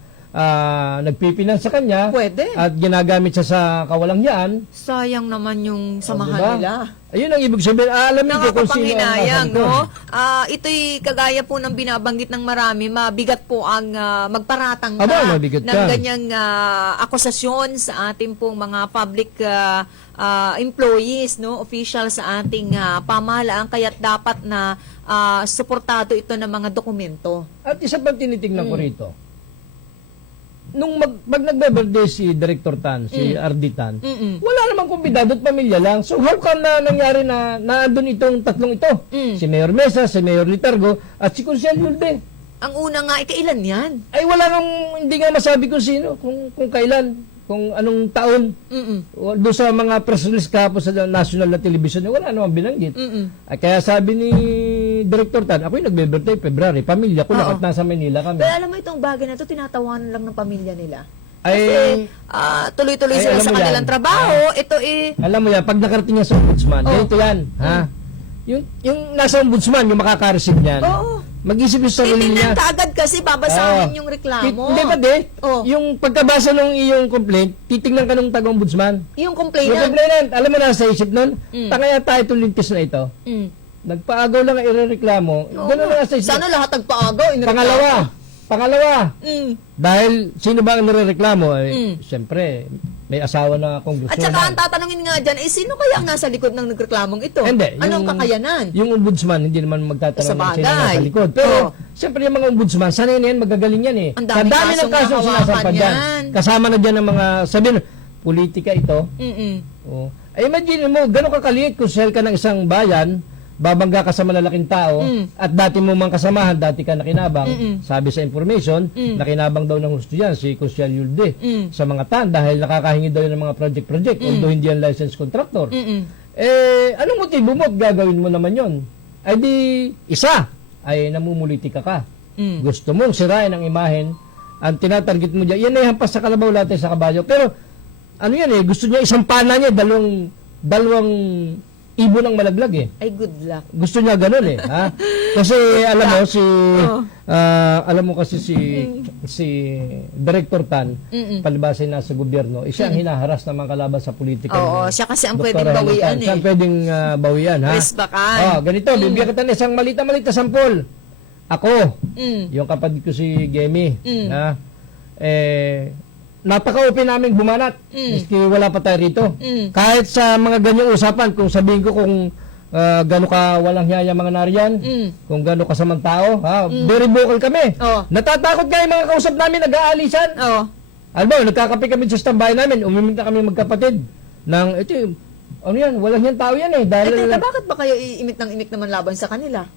nagpipinan sa kanya Pwede. at ginagamit siya sa kawalangyaan, Sayang naman yung samahan diba? nila. Ayun ang ibig sabihin. Alamin ko kung sino ang Nakakapanghinayang, nasangkot. no? Ito'y kagaya po ng binabanggit ng marami, mabigat po ang magparatang ka Aba, mabigat ng ka. ganyang akusasyon sa ating pong mga public employees, no? Official sa ating pamahalaan, kaya't dapat na suportado ito ng mga dokumento. At isa pang tinitingnan ko rito, nung pag nagbe-birthday si Director Tan, si RD Tan, wala namang kumbidado at pamilya lang. So how come na nangyari na naandun itong tatlong ito? Si Mayor Mesa, si Mayor Litargo, at si Consiel Yulde. Ang una nga, kailan yan? Ay wala kang, hindi nga masabi kung sino, kung kailan, kung anong taon. Doon sa mga press release kahapon sa national na television, wala namang binanggit. Ay, kaya sabi ni Director Tan, ako'y nagbe-birthday February, pamilya ko lang at nasa Manila kami. Pero alam mo itong bagay na ito, tinatawanan lang ng pamilya nila. Ay, Kasi tuloy-tuloy ay, sila alam sa mo kanilang yan. trabaho. Ito Alam mo yan, pag nakarating yan sa ombudsman, ganito yan, ha? Yung nasa ombudsman, yung makaka-receive niyan, Oo. mag-isip yung sarili niya. Titignan ka agad kasi babasahin yung reklamo. Hindi ba de? Oh. Yung pagkabasa ng iyong complaint, titingnan ka ng taga-ombudsman. Yung Yung complainant. complainant, alam mo na sa isip nun, tangaya tayo itong lintis na ito. Nagpaagaw lang ang irereklamo. Ganun na sa isip. Sana lahat nagpaagaw. Pangalawa, dahil sino ba ang nirereklamo? Siyempre, may asawa na At kongresyon. saka ang tatanungin nga dyan, sino kaya ang nasa likod ng nagreklamong ito? Hindi. Anong kakayanan? Yung ombudsman, hindi naman magtatanong Sa ng sino bagay. nasa likod. Pero, Oo. siyempre yung mga ombudsman, sanay na yan, magagaling yan eh. Ang Sa daming dami ng kasong kaso nahawakan sinasampan dyan. yan. Kasama na dyan ng mga, sabihin, politika ito. Oh. Ay, imagine mo, gano'ng kakaliit kung sel ka ng isang bayan, babangga ka sa malalaking tao, at dati mo mang kasamahan, dati ka nakinabang, sabi sa information, nakinabang daw ng gusto yan, si Consiel Yulde, sa mga tan, dahil nakakahingi daw yan ng mga project, although hindi yan licensed contractor. Anong motibo mo at gagawin mo naman yon? Ay di, isa, ay namumulitika ka. Gusto mong sirain ang imahen, ang tinatarget mo dyan, yan ay hampas sa kalabaw natin sa kabayo. Pero, ano yan gusto niya isang pana niya, dalawang ibon ng malaglag Ay, good luck. Gusto niya ganun ha? Kasi alam mo si Director Tan, palibasa na sa gobyerno, siya ang hinaharas ng mga kalaban sa politika. Oo, siya kasi ang Dr. pwedeng Helmut bawian Tan. Siya ang pwedeng bawian ha. Resbakan. Ganito, bibigyan kita ng isang malita sampol. Ako, yung kapatid ko si Gemi, ha? Napaka-open namin bumanat. Miski wala pa tayo rito. Kahit sa mga ganyang usapan, kung sabihin ko kung gano'n ka walang hiyaya mga nariyan, kung gano'n ka samang tao, very vocal kami. Oh. Natatakot nga yung mga kausap namin, nag-aalisan. Oo. Alam mo, nagkakape kami sa tambay namin, umiminta kami magkapatid. Ano yan, walang yan tao yan Dahil, Teka, bakit ba kayo imik ng imik naman laban sa kanila?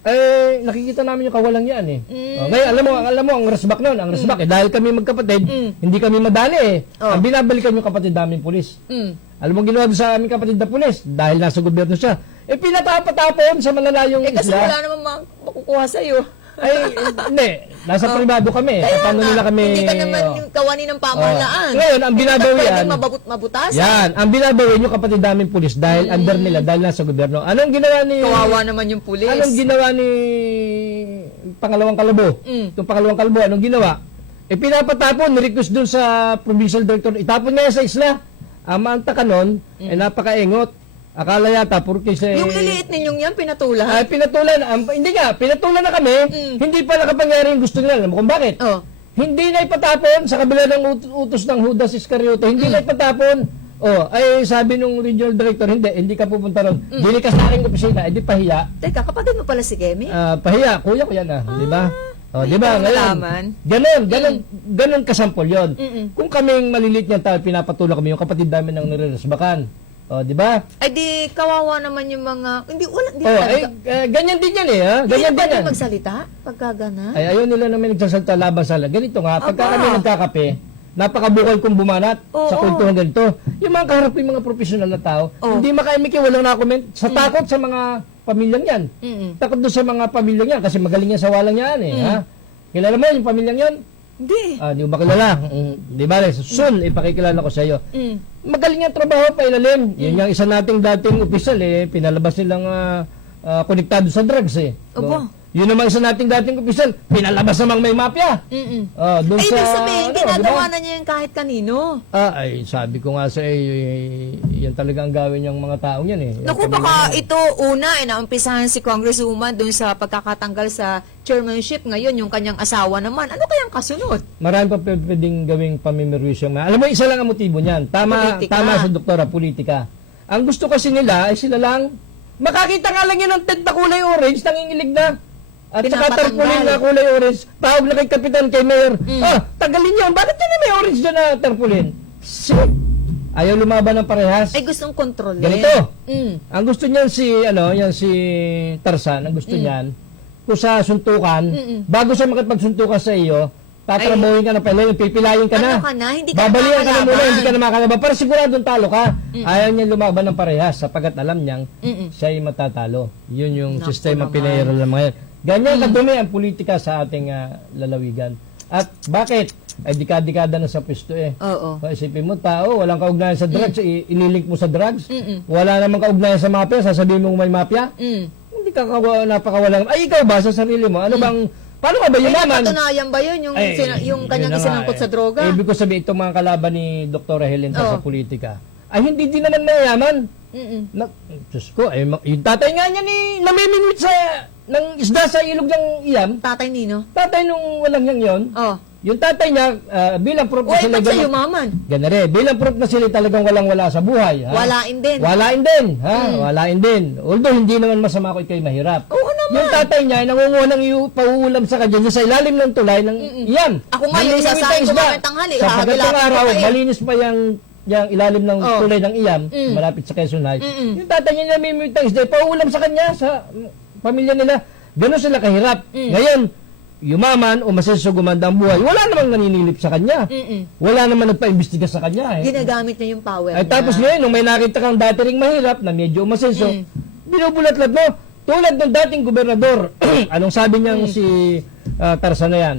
nakikita namin yung kawalang yan ngayon, alam mo, ang resbak nun, dahil kami magkapatid, hindi kami madali Ang binabalikan yung kapatid namin pulis. Alam mo ginawa doon sa aming kapatid na pulis, dahil nasa gobyerno siya. Pinatapon sa malalayong Kasi isla. wala namang makukuha sa'yo. Ay, hindi. Nasa privado kami. Kaya Paano nila kami... hindi ka naman yung kawani ng pamahalaan. Ngayon, ang binabawi yan... Pwedeng mabutasan. Yan, ang binabawi yung kapatid namin pulis dahil under nila, dahil nasa gobyerno. Anong ginawa ni... Kawawa naman yung pulis. Anong ginawa ni pangalawang kalabo? Itong pangalawang kalabo, anong ginawa? Pinapatapon, ni-request dun sa provincial director. Itapon nga yan sa isla. Ang takanon, napakaingot. Akala yata, porque Yung liliit ninyong yan, pinatulan. Ay, pinatulan. Hindi nga, pinatulan na kami. Hindi pa nakapangyari yung gusto nila. Alam mo kung bakit? Hindi na ipatapon sa kabila ng utos ng Judas Iscariote. Hindi na ipatapon. Ay sabi nung regional director, hindi ka pupunta ron. Dili ka sa aking opisina, edi pahiya. Teka, kapatid mo pala si Kemi? Pahiya, kuya ko yan di ba? Di ba? Ganon kasampol yon. Kung kaming maliliit niyang tao, pinapatulan kami yung kapatid namin ng nireresbakan. Di ba? Ay di kawawa naman yung mga Ganyan din yan ganyan din pwede yan. magsalita pagka gana. Ay ayaw nila namin nagsasalita laban sa ganito nga, pagka kami nagkakape, napakabukal kong bumanat sa kwentuhan ganito. Yung mga kaharap yung mga profesional na tao, hindi makaimik yung walang na-comment sa takot sa mga pamilyang yan. Takot doon sa mga pamilyang yan kasi magaling yan sa walang yan ha? Kilala mo yung pamilyang yan? Hindi. Di ba kilala? Di ba? Soon, ipakikilala ko sa iyo. Magaling yung trabaho pa ilalim. Yun yung isa nating dating opisyal pinalabas nilang konektado sa drugs Yun naman isa nating dating opisyal, pinalabas namang may mafia. Doon Ibig sa, sabihin, ginagawa na niya yung kahit kanino. Ay, sabi ko nga sa yan talaga ang gawin niyang mga taong yan eh. Naku, baka ito una, naumpisahan si Congresswoman dun sa pagkakatanggal sa chairmanship. Ngayon, yung kanyang asawa naman. Ano kayang kasunod? Marami pa pwedeng gawing pamimirwisyo. Alam mo, isa lang ang motibo niyan. Politika. Tama sa doktora, politika. Ang gusto kasi nila ay sila lang, makakita nga lang yan ng tent na kulay orange, nangingilig na. At saka Pinapatanggal. tarpaulin na kulay orange, tawag na kay kapitan, kay mayor. Tagalin niyo, bakit yan may orange dyan na tarpaulin? Ayaw lumaban ng parehas. Ay, gustong kontrolin. Ganito. Mm. Ang gusto niyan si Tarzan, ang gusto niyan, kung sa suntukan, bago siya makipagsuntukan sa iyo, tatrabuhin ka na pala, pipilayin ka na. Ano ka na? Hindi ka na Babalian ka na muna, makalaban. hindi ka na makalaban. Para siguradong talo ka. Ayaw niya lumaban ng parehas sapagkat alam niyang siya ay matatalo. Yun yung Naku sistema naman. pinahirap ng mga yan. Ganyan kadumi ang politika sa ating lalawigan. At bakit? Ay dekada-dekada na sa pwesto eh. Oo. Isipin mo, tao, walang kaugnayan sa drugs, ililink mo sa drugs. Wala namang kaugnayan sa mafia, sasabihin mo may mafia. Hindi ka napakawalang. Ay, ikaw ba sa sarili mo? Ano bang, paano ka ba yumaman? Napatunayan ba yun? Yung kanyang yun na nga isinangkot sa droga? Ibig ko sabihin, itong mga kalaban ni Dr. Helen sa Oo. politika, ay hindi din naman mayaman. Diyos ko, ay, yung tatay nga niya namimingwit ng isda sa ilog ng iyam, Tatay Nino? tatay nung walang yang yon, Oh. yung tatay niya, bilang proof Uy, na ba't sila siya yumaman? ganare, bilang proof na sila talagang walang-wala sa buhay. Ha? Walain din. Walain din, ha? Walain din. Although hindi naman masama ko ikay mahirap. Oo naman. Yung tatay niya, nangunguha ng pauulam sa kanya sa ilalim ng tulay ng iyam. Ako nga, yung Malinis isasahin ko isda. mga tanghali, Sa hahagilapin pagkatang ko araw, pa eh. malinis pa yung ilalim ng Oh. tulay ng iyam, malapit sa Quezon High. Yung tatay niya namimit ng isda, pauulam sa kanya, sa pamilya nila. Ganon sila kahirap. Ngayon, yumaman o masasugumanda ang buhay, wala namang naninilip sa kanya. Wala namang nagpa-imbestiga sa kanya. Ginagamit niya yung power Ay niya. tapos ngayon, nung may nakita kang dati ring mahirap na medyo umasenso, binubulat-lat mo. Tulad ng dating gobernador, anong sabi niyang si Tarzan na yan?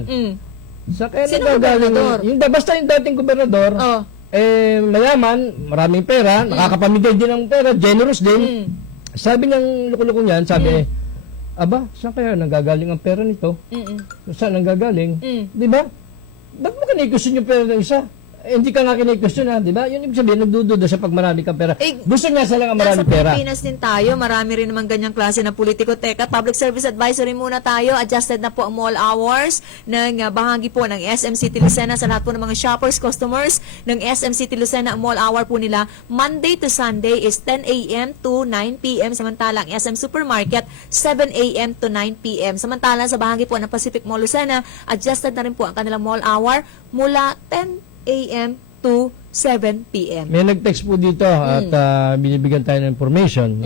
Sa kaya Sino nagagaling, gobernador? basta yung dating gobernador, Oh. mayaman, maraming pera, nakakapamigay din ng pera, generous din. Sabi ng loko-loko niyan, sabi, aba, saan kaya nanggagaling ang pera nito? Saan nanggagaling? Di ba? Ba't mo kinikusin yung pera ng isa? Hindi ka nga kinikusin ha, di ba? Yun ibig sabihin, nagdududa siya pag marami kang pera. Eh, Gusto niya sa lang ang Nasa marami pera. Pilipinas din tayo, marami rin naman ganyang klase na politiko. Teka, public service advisory muna tayo. Adjusted na po ang mall hours ng bahagi po ng SM City Lucena sa lahat po ng mga shoppers, customers ng SM City Lucena. Ang mall hour po nila Monday to Sunday is 10 a.m. to 9 p.m. Samantalang SM Supermarket 7 a.m. to 9 p.m. Samantalang sa bahagi po ng Pacific Mall Lucena, adjusted na rin po ang kanilang mall hour mula 10 a.m. to 7 p.m. May nag-text po dito at binibigyan tayo ng information.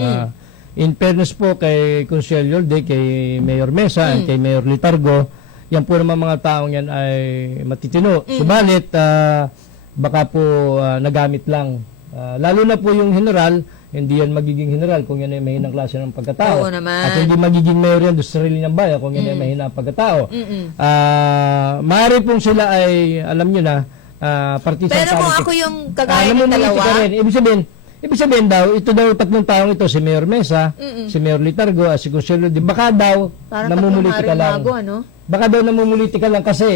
In fairness po kay Consuel Yolde, kay Mayor Mesa, at kay Mayor Litargo, yan po naman mga taong yan ay matitino. Subalit, baka po nagamit lang. Lalo na po yung general, hindi yan magiging general kung yan ay mahinang klase ng pagkatao. Oo naman. At hindi magiging mayor yan doon sa sarili ng bayan kung yan ay mahina ang pagkatao. Maaari pong sila ay, alam nyo na, partisan Pero kung politics. ako yung kagaya ng namumuliti dalawa, ka rin. Ibig sabihin daw, ito daw tatlong taong ito, si Mayor Mesa, si Mayor Litargo, at si Consuelo, di baka daw parang namumuliti ka lang. bago, ano? Baka daw namumuliti ka lang kasi,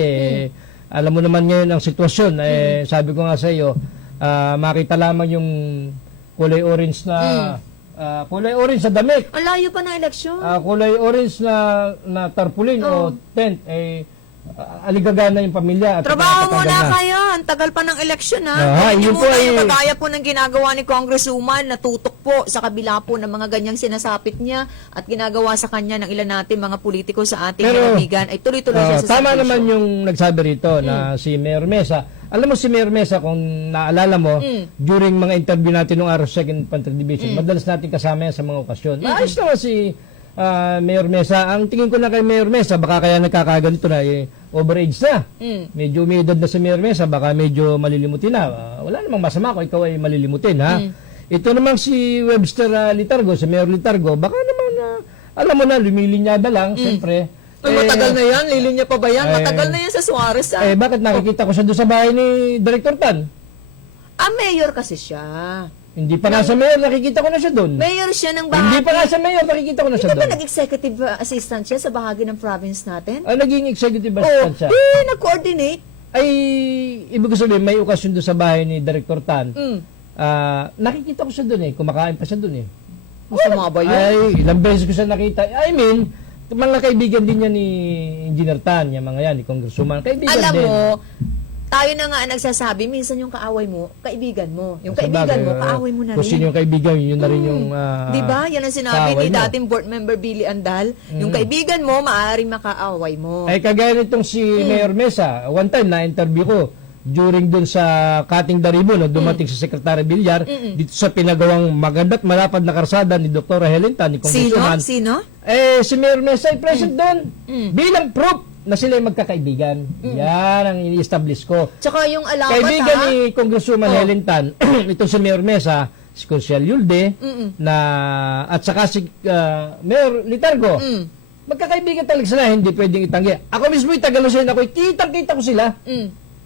alam mo naman ngayon ang sitwasyon, sabi ko nga sa iyo, makita lamang yung kulay orange na, kulay orange sa damit, Ang layo pa ng eleksyon. kulay orange na tarpaulin o tent, aligagana yung pamilya. At Trabaho nakakatanda muna na. kayo. Ang tagal pa ng eleksyon, ha? Aha, Gawin niyo yun po muna ay- yung kagaya po ng ginagawa ni Congresswoman na tutok po sa kabila po ng mga ganyang sinasapit niya at ginagawa sa kanya ng ilan natin mga politiko sa ating Pero, kaibigan. Ay tuloy-tuloy siya sa tama serbisyo. naman yung nagsabi rito na si Mayor Mesa. Alam mo si Mayor Mesa, kung naalala mo, during mga interview natin nung araw sa 2nd Infantry Division, madalas natin kasama yan sa mga okasyon. Maayos naman si Mayor Mesa. Ang tingin ko na kay Mayor Mesa, baka kaya nagkakaganito na, overage na. Medyo may edad na si Mayor Mesa, baka medyo malilimutin na. Wala namang masama kung ikaw ay malilimutin, ha? Ito naman si Webster Litargo, si Mayor Litargo, baka naman, alam mo na, lumilinyada lang, siyempre. Ay, matagal na yan. Lilinya pa ba yan? eh, Matagal na yan sa Suarez, ha? Bakit nakikita ko siya doon sa bahay ni Director Tan? Mayor kasi siya. Hindi pa nga sa mayor, nakikita ko na siya doon. Mayor siya ng bahagi. Hindi pa nga sa mayor, nakikita ko na siya Hindi ba doon. nag-executive assistant siya sa bahagi ng province natin? Naging executive Oh, assistant siya. nag-coordinate. Ay, ibig sabihin, may okasyon doon sa bahay ni Director Tan. Nakikita ko siya doon kumakain pa siya doon Masama ba yun? Ay, ilang beses ko siya nakita. I mean, mga kaibigan din niya ni Engineer Tan, yung mga yan, ni Congresswoman. Kaibigan Alam din. mo, tayo na nga ang nagsasabi, minsan yung kaaway mo, kaibigan mo. Yung Sa kaibigan bagay, mo, kaaway mo na Kung sino rin. yung kaibigan, yun na rin yung Di ba? Yan ang sinabi kaaway ni mo. dating board member Billy Andal. Yung kaibigan mo, maaaring makaaway mo. Ay, kagaya nitong si Mayor Mesa, one time na-interview ko during dun sa Cutting the Ribbon, dumating si Secretary Villar, dito sa pinagawang maganda't malapad na karsada ni Dr. Helen Tan, ni Congresswoman. Sino? Si Mayor Mesa ay present doon bilang proof na sila ay magkakaibigan. Yan ang ini-establish ko. Tsaka yung alamat, Kaibigan ha? ni Congresswoman Helen Tan, ito si Mayor Mesa, si Consiel Yulde, at saka si Mayor Litargo. Magkakaibigan talaga sila, hindi pwedeng itanggi. Ako mismo itagalusin ako, kitang-kita ko sila.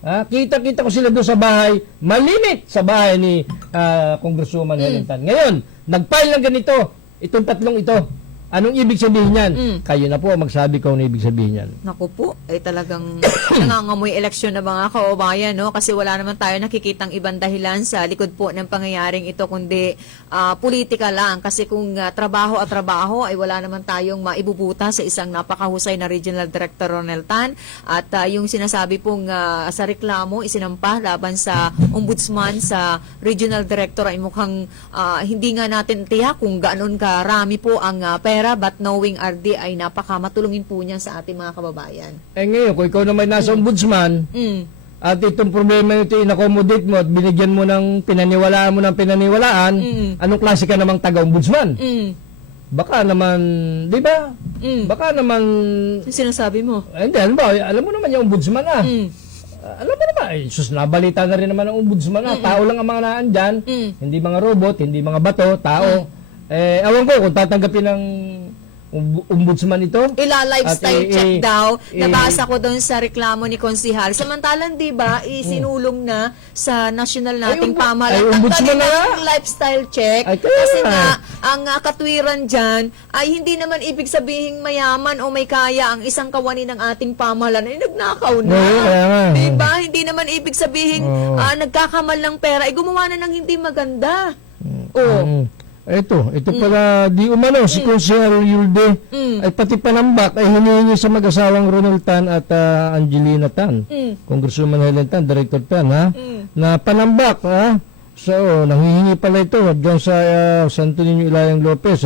Kita-kita ko sila doon sa bahay, malimit sa bahay ni Congresswoman Helen Tan. Ngayon, nag-file ng ganito, itong tatlong ito. Anong ibig sabihin yan? Kayo na po magsabi kung ano ibig sabihin yan. Naku po, ay talagang nangangamoy eleksyon na mga kaubayan, no? Kasi wala naman tayo nakikitang ibang dahilan sa likod po ng pangyayaring ito, kundi politika lang. Kasi kung trabaho at trabaho, ay wala naman tayong maibubuta sa isang napakahusay na Regional Director Ronel Tan. At yung sinasabi pong sa reklamo, isinampa laban sa ombudsman sa Regional Director ay mukhang hindi nga natin tiyak kung gaano karami po ang pera, but knowing RD ay napakamatulungin po niyan sa ating mga kababayan. Ngayon, kung ikaw naman nasa ombudsman, at itong problema nito in-accommodate mo at binigyan mo ng pinaniwalaan, anong klase ka namang taga-ombudsman? Baka naman, di ba? Baka naman, Yung sinasabi mo? hindi, alam mo naman yung ombudsman alam mo naman, sus, nabalita na rin naman ang ombudsman tao lang ang mga naan dyan, hindi mga robot, hindi mga bato, tao. Awan ko kung tatanggapin ng ombudsman ito. Ila-lifestyle At check daw. Nabasa ko doon sa reklamo ni Konsihal. Samantalang, di ba, isinulong na sa national nating pamahalaan. ay, ombudsman na nga. Ang lifestyle check. Ay, kaya Kasi nga. nga, ang katwiran dyan ay hindi naman ibig sabihin mayaman o may kaya ang isang kawani ng ating pamahalaan ay nagnakaw na. Oo, kaya nga. Di ba? Hindi naman ibig sabihin nagkakamal ng pera ay gumawa na ng hindi maganda. Ito pala, di umano, si Consiel Yulde, ay pati panambak, ay hinihingi sa mag-asawang Ronald Tan at Angelina Tan. Congresswoman Helen Tan, Director Tan, na panambak, So, nanghihingi pala ito dyan sa Santo Niño Ilayang Lopez,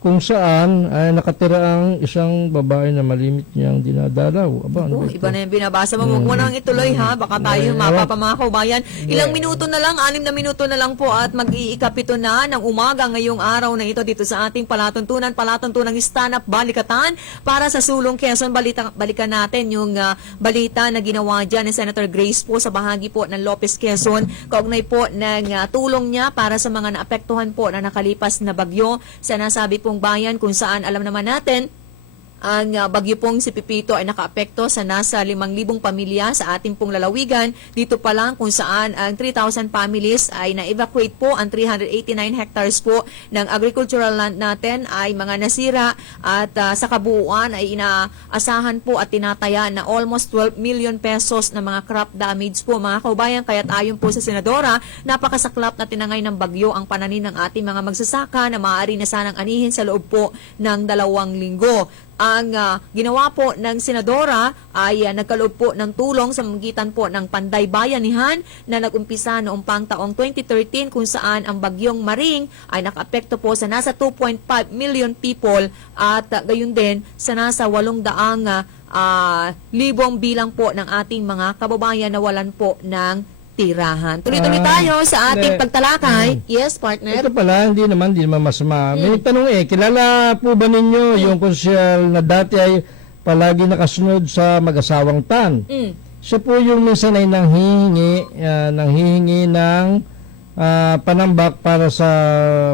kung saan ay nakatira ang isang babae na malimit niyang dinadalaw. Aba, ano ba ito? Iba na yung binabasa mo. Huwag mo nang ituloy, ha? Baka tayo mapapa mga kaubayan. Ilang minuto na lang, 6 na minuto na lang po at mag-iikapito na ng umaga ngayong araw na ito dito sa ating palatuntunan Stand Up Balikatan para sa Sulong Quezon. Balikan natin yung balita na ginawa dyan ni Senator Grace po sa bahagi po ng Lopez, Quezon. Kaugnay po ng tulong niya para sa mga naapektuhan po na nakalipas na bagyo sa nasabi pong bayan kung saan alam naman natin ang bagyo pong si Pipito ay nakaapekto sa nasa 5,000 pamilya sa ating pong lalawigan. Dito pa lang kung saan ang 3,000 families ay na-evacuate po, ang 389 hectares po ng agricultural land natin ay mga nasira at sa kabuuan ay inaasahan po at tinataya na almost 12 million pesos na mga crop damage po mga kaubayan. Kaya't ayon po sa Senadora, napakasaklap na tinangay ng bagyo ang pananim ng ating mga magsasaka na maaari na sanang anihin sa loob po ng 2 linggo. Ang ginawa po ng Senadora ay nagkaloob po ng tulong sa magitan po ng Panday Bayanihan na nag-umpisa noong pang taong 2013 kung saan ang bagyong Maring ay nakaapekto po sa nasa 2.5 million people at gayon din sa nasa 800 libong bilang po ng ating mga kababayan na walan po ng tirahan. Tuloy-tuloy tayo sa ating pagtalakay. Yes, partner? Ito pala, hindi naman masama. May tanong kilala po ba ninyo yung Consiel na dati ay palagi nakasunod sa mag-asawang Tan? Siya po yung minsan ay nanghihingi ng panambak para sa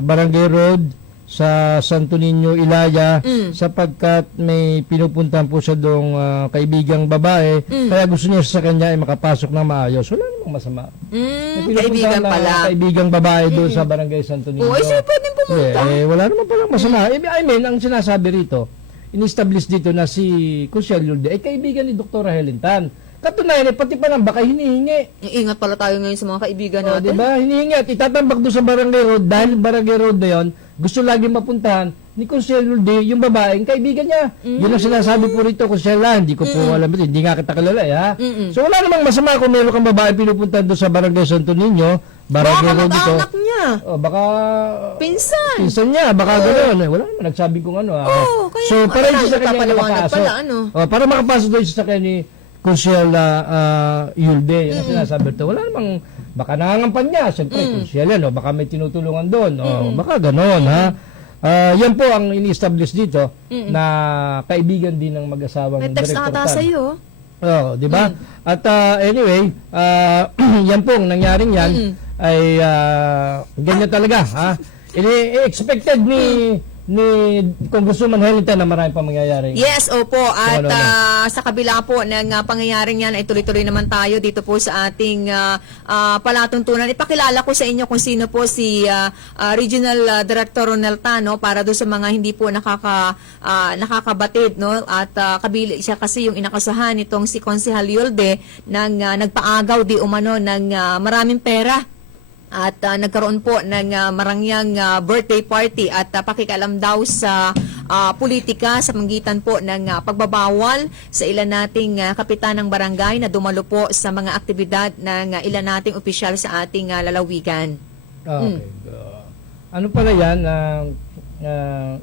Barangay Road sa Santo Niño, Ilaya, sapagkat may pinupuntahan po siya doong kaibigang babae, kaya gusto niya sa kanya ay makapasok na maayos. Wala naman namang masama. May pinupuntahan Kaibigan na pala. Kaibigang babae doon sa Barangay Santo Niño. Oo, siya pwedeng pumunta. Wala naman palang masama. I mean, ang sinasabi rito, in-establish dito na si Consiel Yulde ay kaibigan ni Dr. Helen Tan. Katunayan, pati pa lang baka hinihingi. Ingat pala tayo ngayon sa mga kaibigan O, natin. diba? Hinihingi at itatambak doon sa Barangay Road dahil Barangay Road na yun, gusto lagi mapuntahan ni Consiel Yulde, yung babaeng kaibigan niya. Yun ang sinasabi po rito, Consiel, hindi ko po alam ito, hindi nga kita kilala, ha? So wala namang masama kung meron kang babae pinupuntahan doon sa Barangay Santo Niño, Barangay Baka Road ito. mag-anak niya. O, baka Pinsan. pinsan niya, baka gano'n. Wala naman, nagsabi kong ano. kaya- So, para Akala isa sa ko kanya papaliwanag makapasok. pala, ano? Para makapasok doon isa sa kanya ni Consiel Yulde. Yun ang sinasabi ito. Wala namang, baka nangangampan niya. Siyempre, Consiel yan, baka may tinutulungan doon. Baka gano'n, ha? Yan po ang ini-establish dito na kaibigan din ng mag-asawang May text Director ata Tan. sa'yo. Oo, di ba? At anyway, yan po, ang nangyaring yan ay ganyan talaga, ha? Expected ni Congresswoman Helen Tan na marami pa mangyayari. Yes, opo. At Ano. sa kabila po ng pangyayaring yan, ay tuloy-tuloy naman tayo dito po sa ating palatuntunan. Ipakilala ko sa inyo kung sino po si Regional Director Ronel Tan, no, para doon sa mga hindi po nakakabatid, no, at kabila siya kasi yung inakasahan nitong si Consihal Yulde ng nagpaagaw di umano ng maraming pera. At nagkaroon po ng marangyang birthday party at pakikialam daw sa politika sa magitan po ng pagbabawal sa ilan nating kapitan ng barangay na dumalo po sa mga aktibidad ng ilan nating opisyal sa ating lalawigan. Okay. Ano pala yan?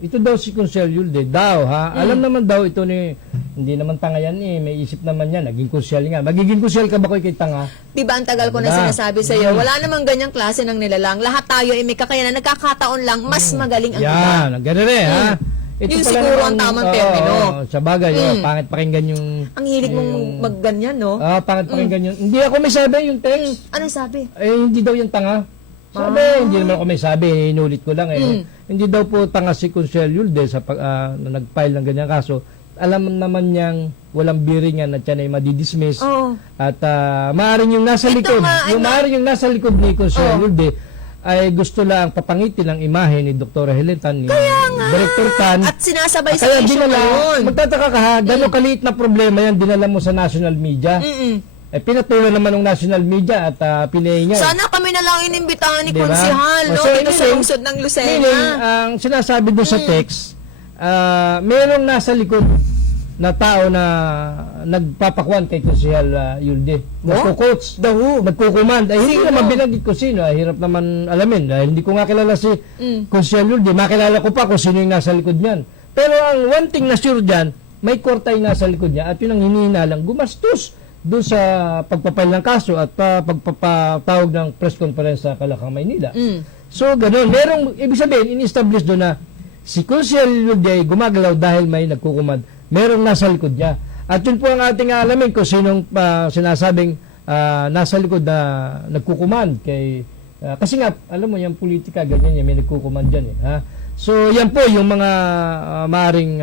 Ito daw si Consiel Yulde daw, ha? Alam naman daw ito ni, hindi naman tanga yan may isip naman yan, naging Consiel nga. Magiging Consiel ka ba ko kay tanga? Diba ang tagal ko na Diba? sinasabi sa iyo, wala namang ganyang klase ng nilalang. Lahat tayo ay may kakayanan, nagkakataon lang, mas magaling ang iba. Yan, ganun rin, ha? Ito Yun pala siguro naman, ang tamang oo, termino. sa bagay, pangit pakinggan yung... Ang hilig mong magganyan, no? pangit pakinggan yung... Hindi ako may sabi yung text. Ano sabi? Hindi daw yung tanga. Sabi, hindi naman ako may sabi, inulit ko lang Hindi daw po tanga si Consiel Yulde sa na nag-file ng ganyang kaso. Alam naman niyang walang biringan at siya ay madidismiss. Oo. At maaaring yung nasa likod, maaaring yung nasa likod ni Consiel Yulde ay gusto lang papangitin ang imahe ni Dr. Helen Tan, ni Director Tan. At sinasabay sa Kaya issue dinala, ngayon. magtataka ka ha, gano'ng kaliit na problema yan, dinala mo sa national media. Pinatuloy naman ng national media at pinahinga. Sana kami na lang inimbitahan ni Diba? Konsihal, no? So, Dito sa meaning- lungsod ng Lucena. Meaning, ang sinasabi doon sa text, merong nasa likod na tao na nagpapakwan kay Consiel Yulde. Nagko-coach, nagkukumand. Ay, hindi naman binanggit ko sino. Ay, hirap naman alamin. Dahil hindi ko nga kilala si Consiel Yulde. Makilala ko pa kung sino yung nasa likod niyan. Pero ang one thing na sure dyan, may kortay nasa likod niya at yun ang hinihinalang gumastos doon sa pagpapail ng kaso at pagpapatawag ng press conference sa Kalakang, Maynila. So, ganun. Merong, ibig sabihin, in-establish doon na si Consiel Yulde gumagalaw dahil may nagkukumand. Merong nasa likod niya. At yun po ang ating alamin kung sinong sinasabing nasa likod na nagkukumand kay... kasi nga, alam mo, yung politika, ganyan yan, may nagkukumand dyan ha? So, yan po yung mga maaring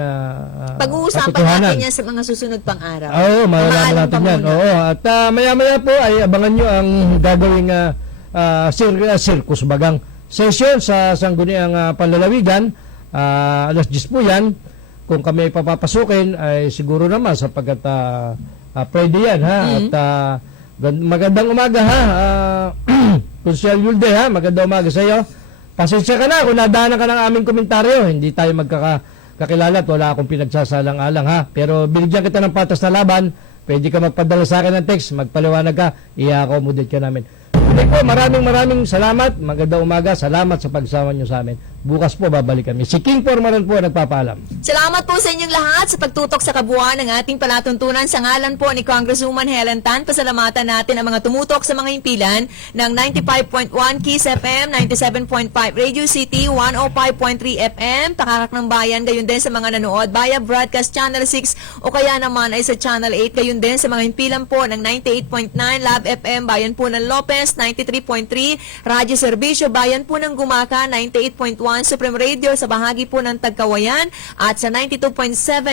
Pag-uusapan katotohanan. natin yan sa mga susunod pang araw. Oo, malalaman Mamaalam natin pa yan. muna. Oo, at maya-maya po ay abangan nyo ang gagawing circus bagang session sa Sangguniang Panlalawigan. Alas 10 po yan. Kung kami papapasukin ay siguro naman sapagkat pwede yan ha. At magandang umaga ha. Consiel Yulde ha, magandang umaga sa iyo. Pasensya ka na kung nadaanan ka ng aming komentaryo. Hindi tayo magkakakilala at wala akong pinagsasalang-alang ha. Pero binigyan kita ng patas na laban. Pwede ka magpadala sa akin ng text, magpaliwanag ka, i-accommodate ka namin. Hindi po, maraming salamat. Magandang umaga. Salamat sa pagsama nyo sa amin. Bukas po babalik kami. Si King Formaran po nagpapaalam. Salamat po sa inyong lahat sa pagtutok sa kabuuan ng ating palatuntunan sa ngalan po ni Congresswoman Helen Tan. Pasalamatan natin ang mga tumutok sa mga himpilan ng 95.1 Kiss FM, 97.5 Radio City, 105.3 FM, Pakakak ng Bayan, gayon din sa mga nanood via Broadcast Channel 6 o kaya naman ay sa Channel 8, gayon din sa mga himpilan po ng 98.9 Lab FM, Bayan po ng Lopez, 93.3 Radyo Serbisyo Bayan po ng Gumaka, 98.1 Supreme Radio sa bahagi po ng Tagkawayan at sa 92.7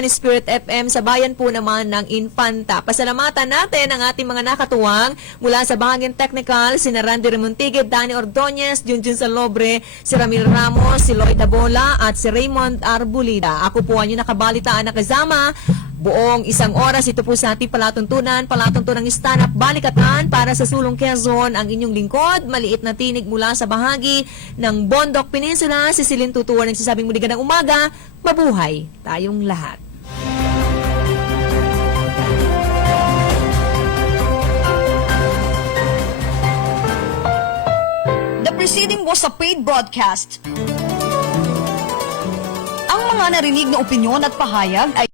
Spirit FM sa bayan po naman ng Infanta. Pasalamatan natin ang ating mga nakatuwang mula sa bahaging technical, si Randy Remontigue, Danny Ordonez, Junjun Salobre, si Ramil Ramos, si Lloyd Abola at si Raymond Arbulida. Ako po ang inyong nakabalitaan na kasama buong isang oras. Ito po sa ating palatuntunan ng stand-up balikatan para sa Sulong Quezon, ang inyong lingkod, maliit na tinig mula sa bahagi ng Bondok Peninsula, si Celine Tutuan, nagsasabing muli ng umaga, mabuhay tayong lahat. The preceding was a paid broadcast. Ang mga narinig na opinyon at pahayag ay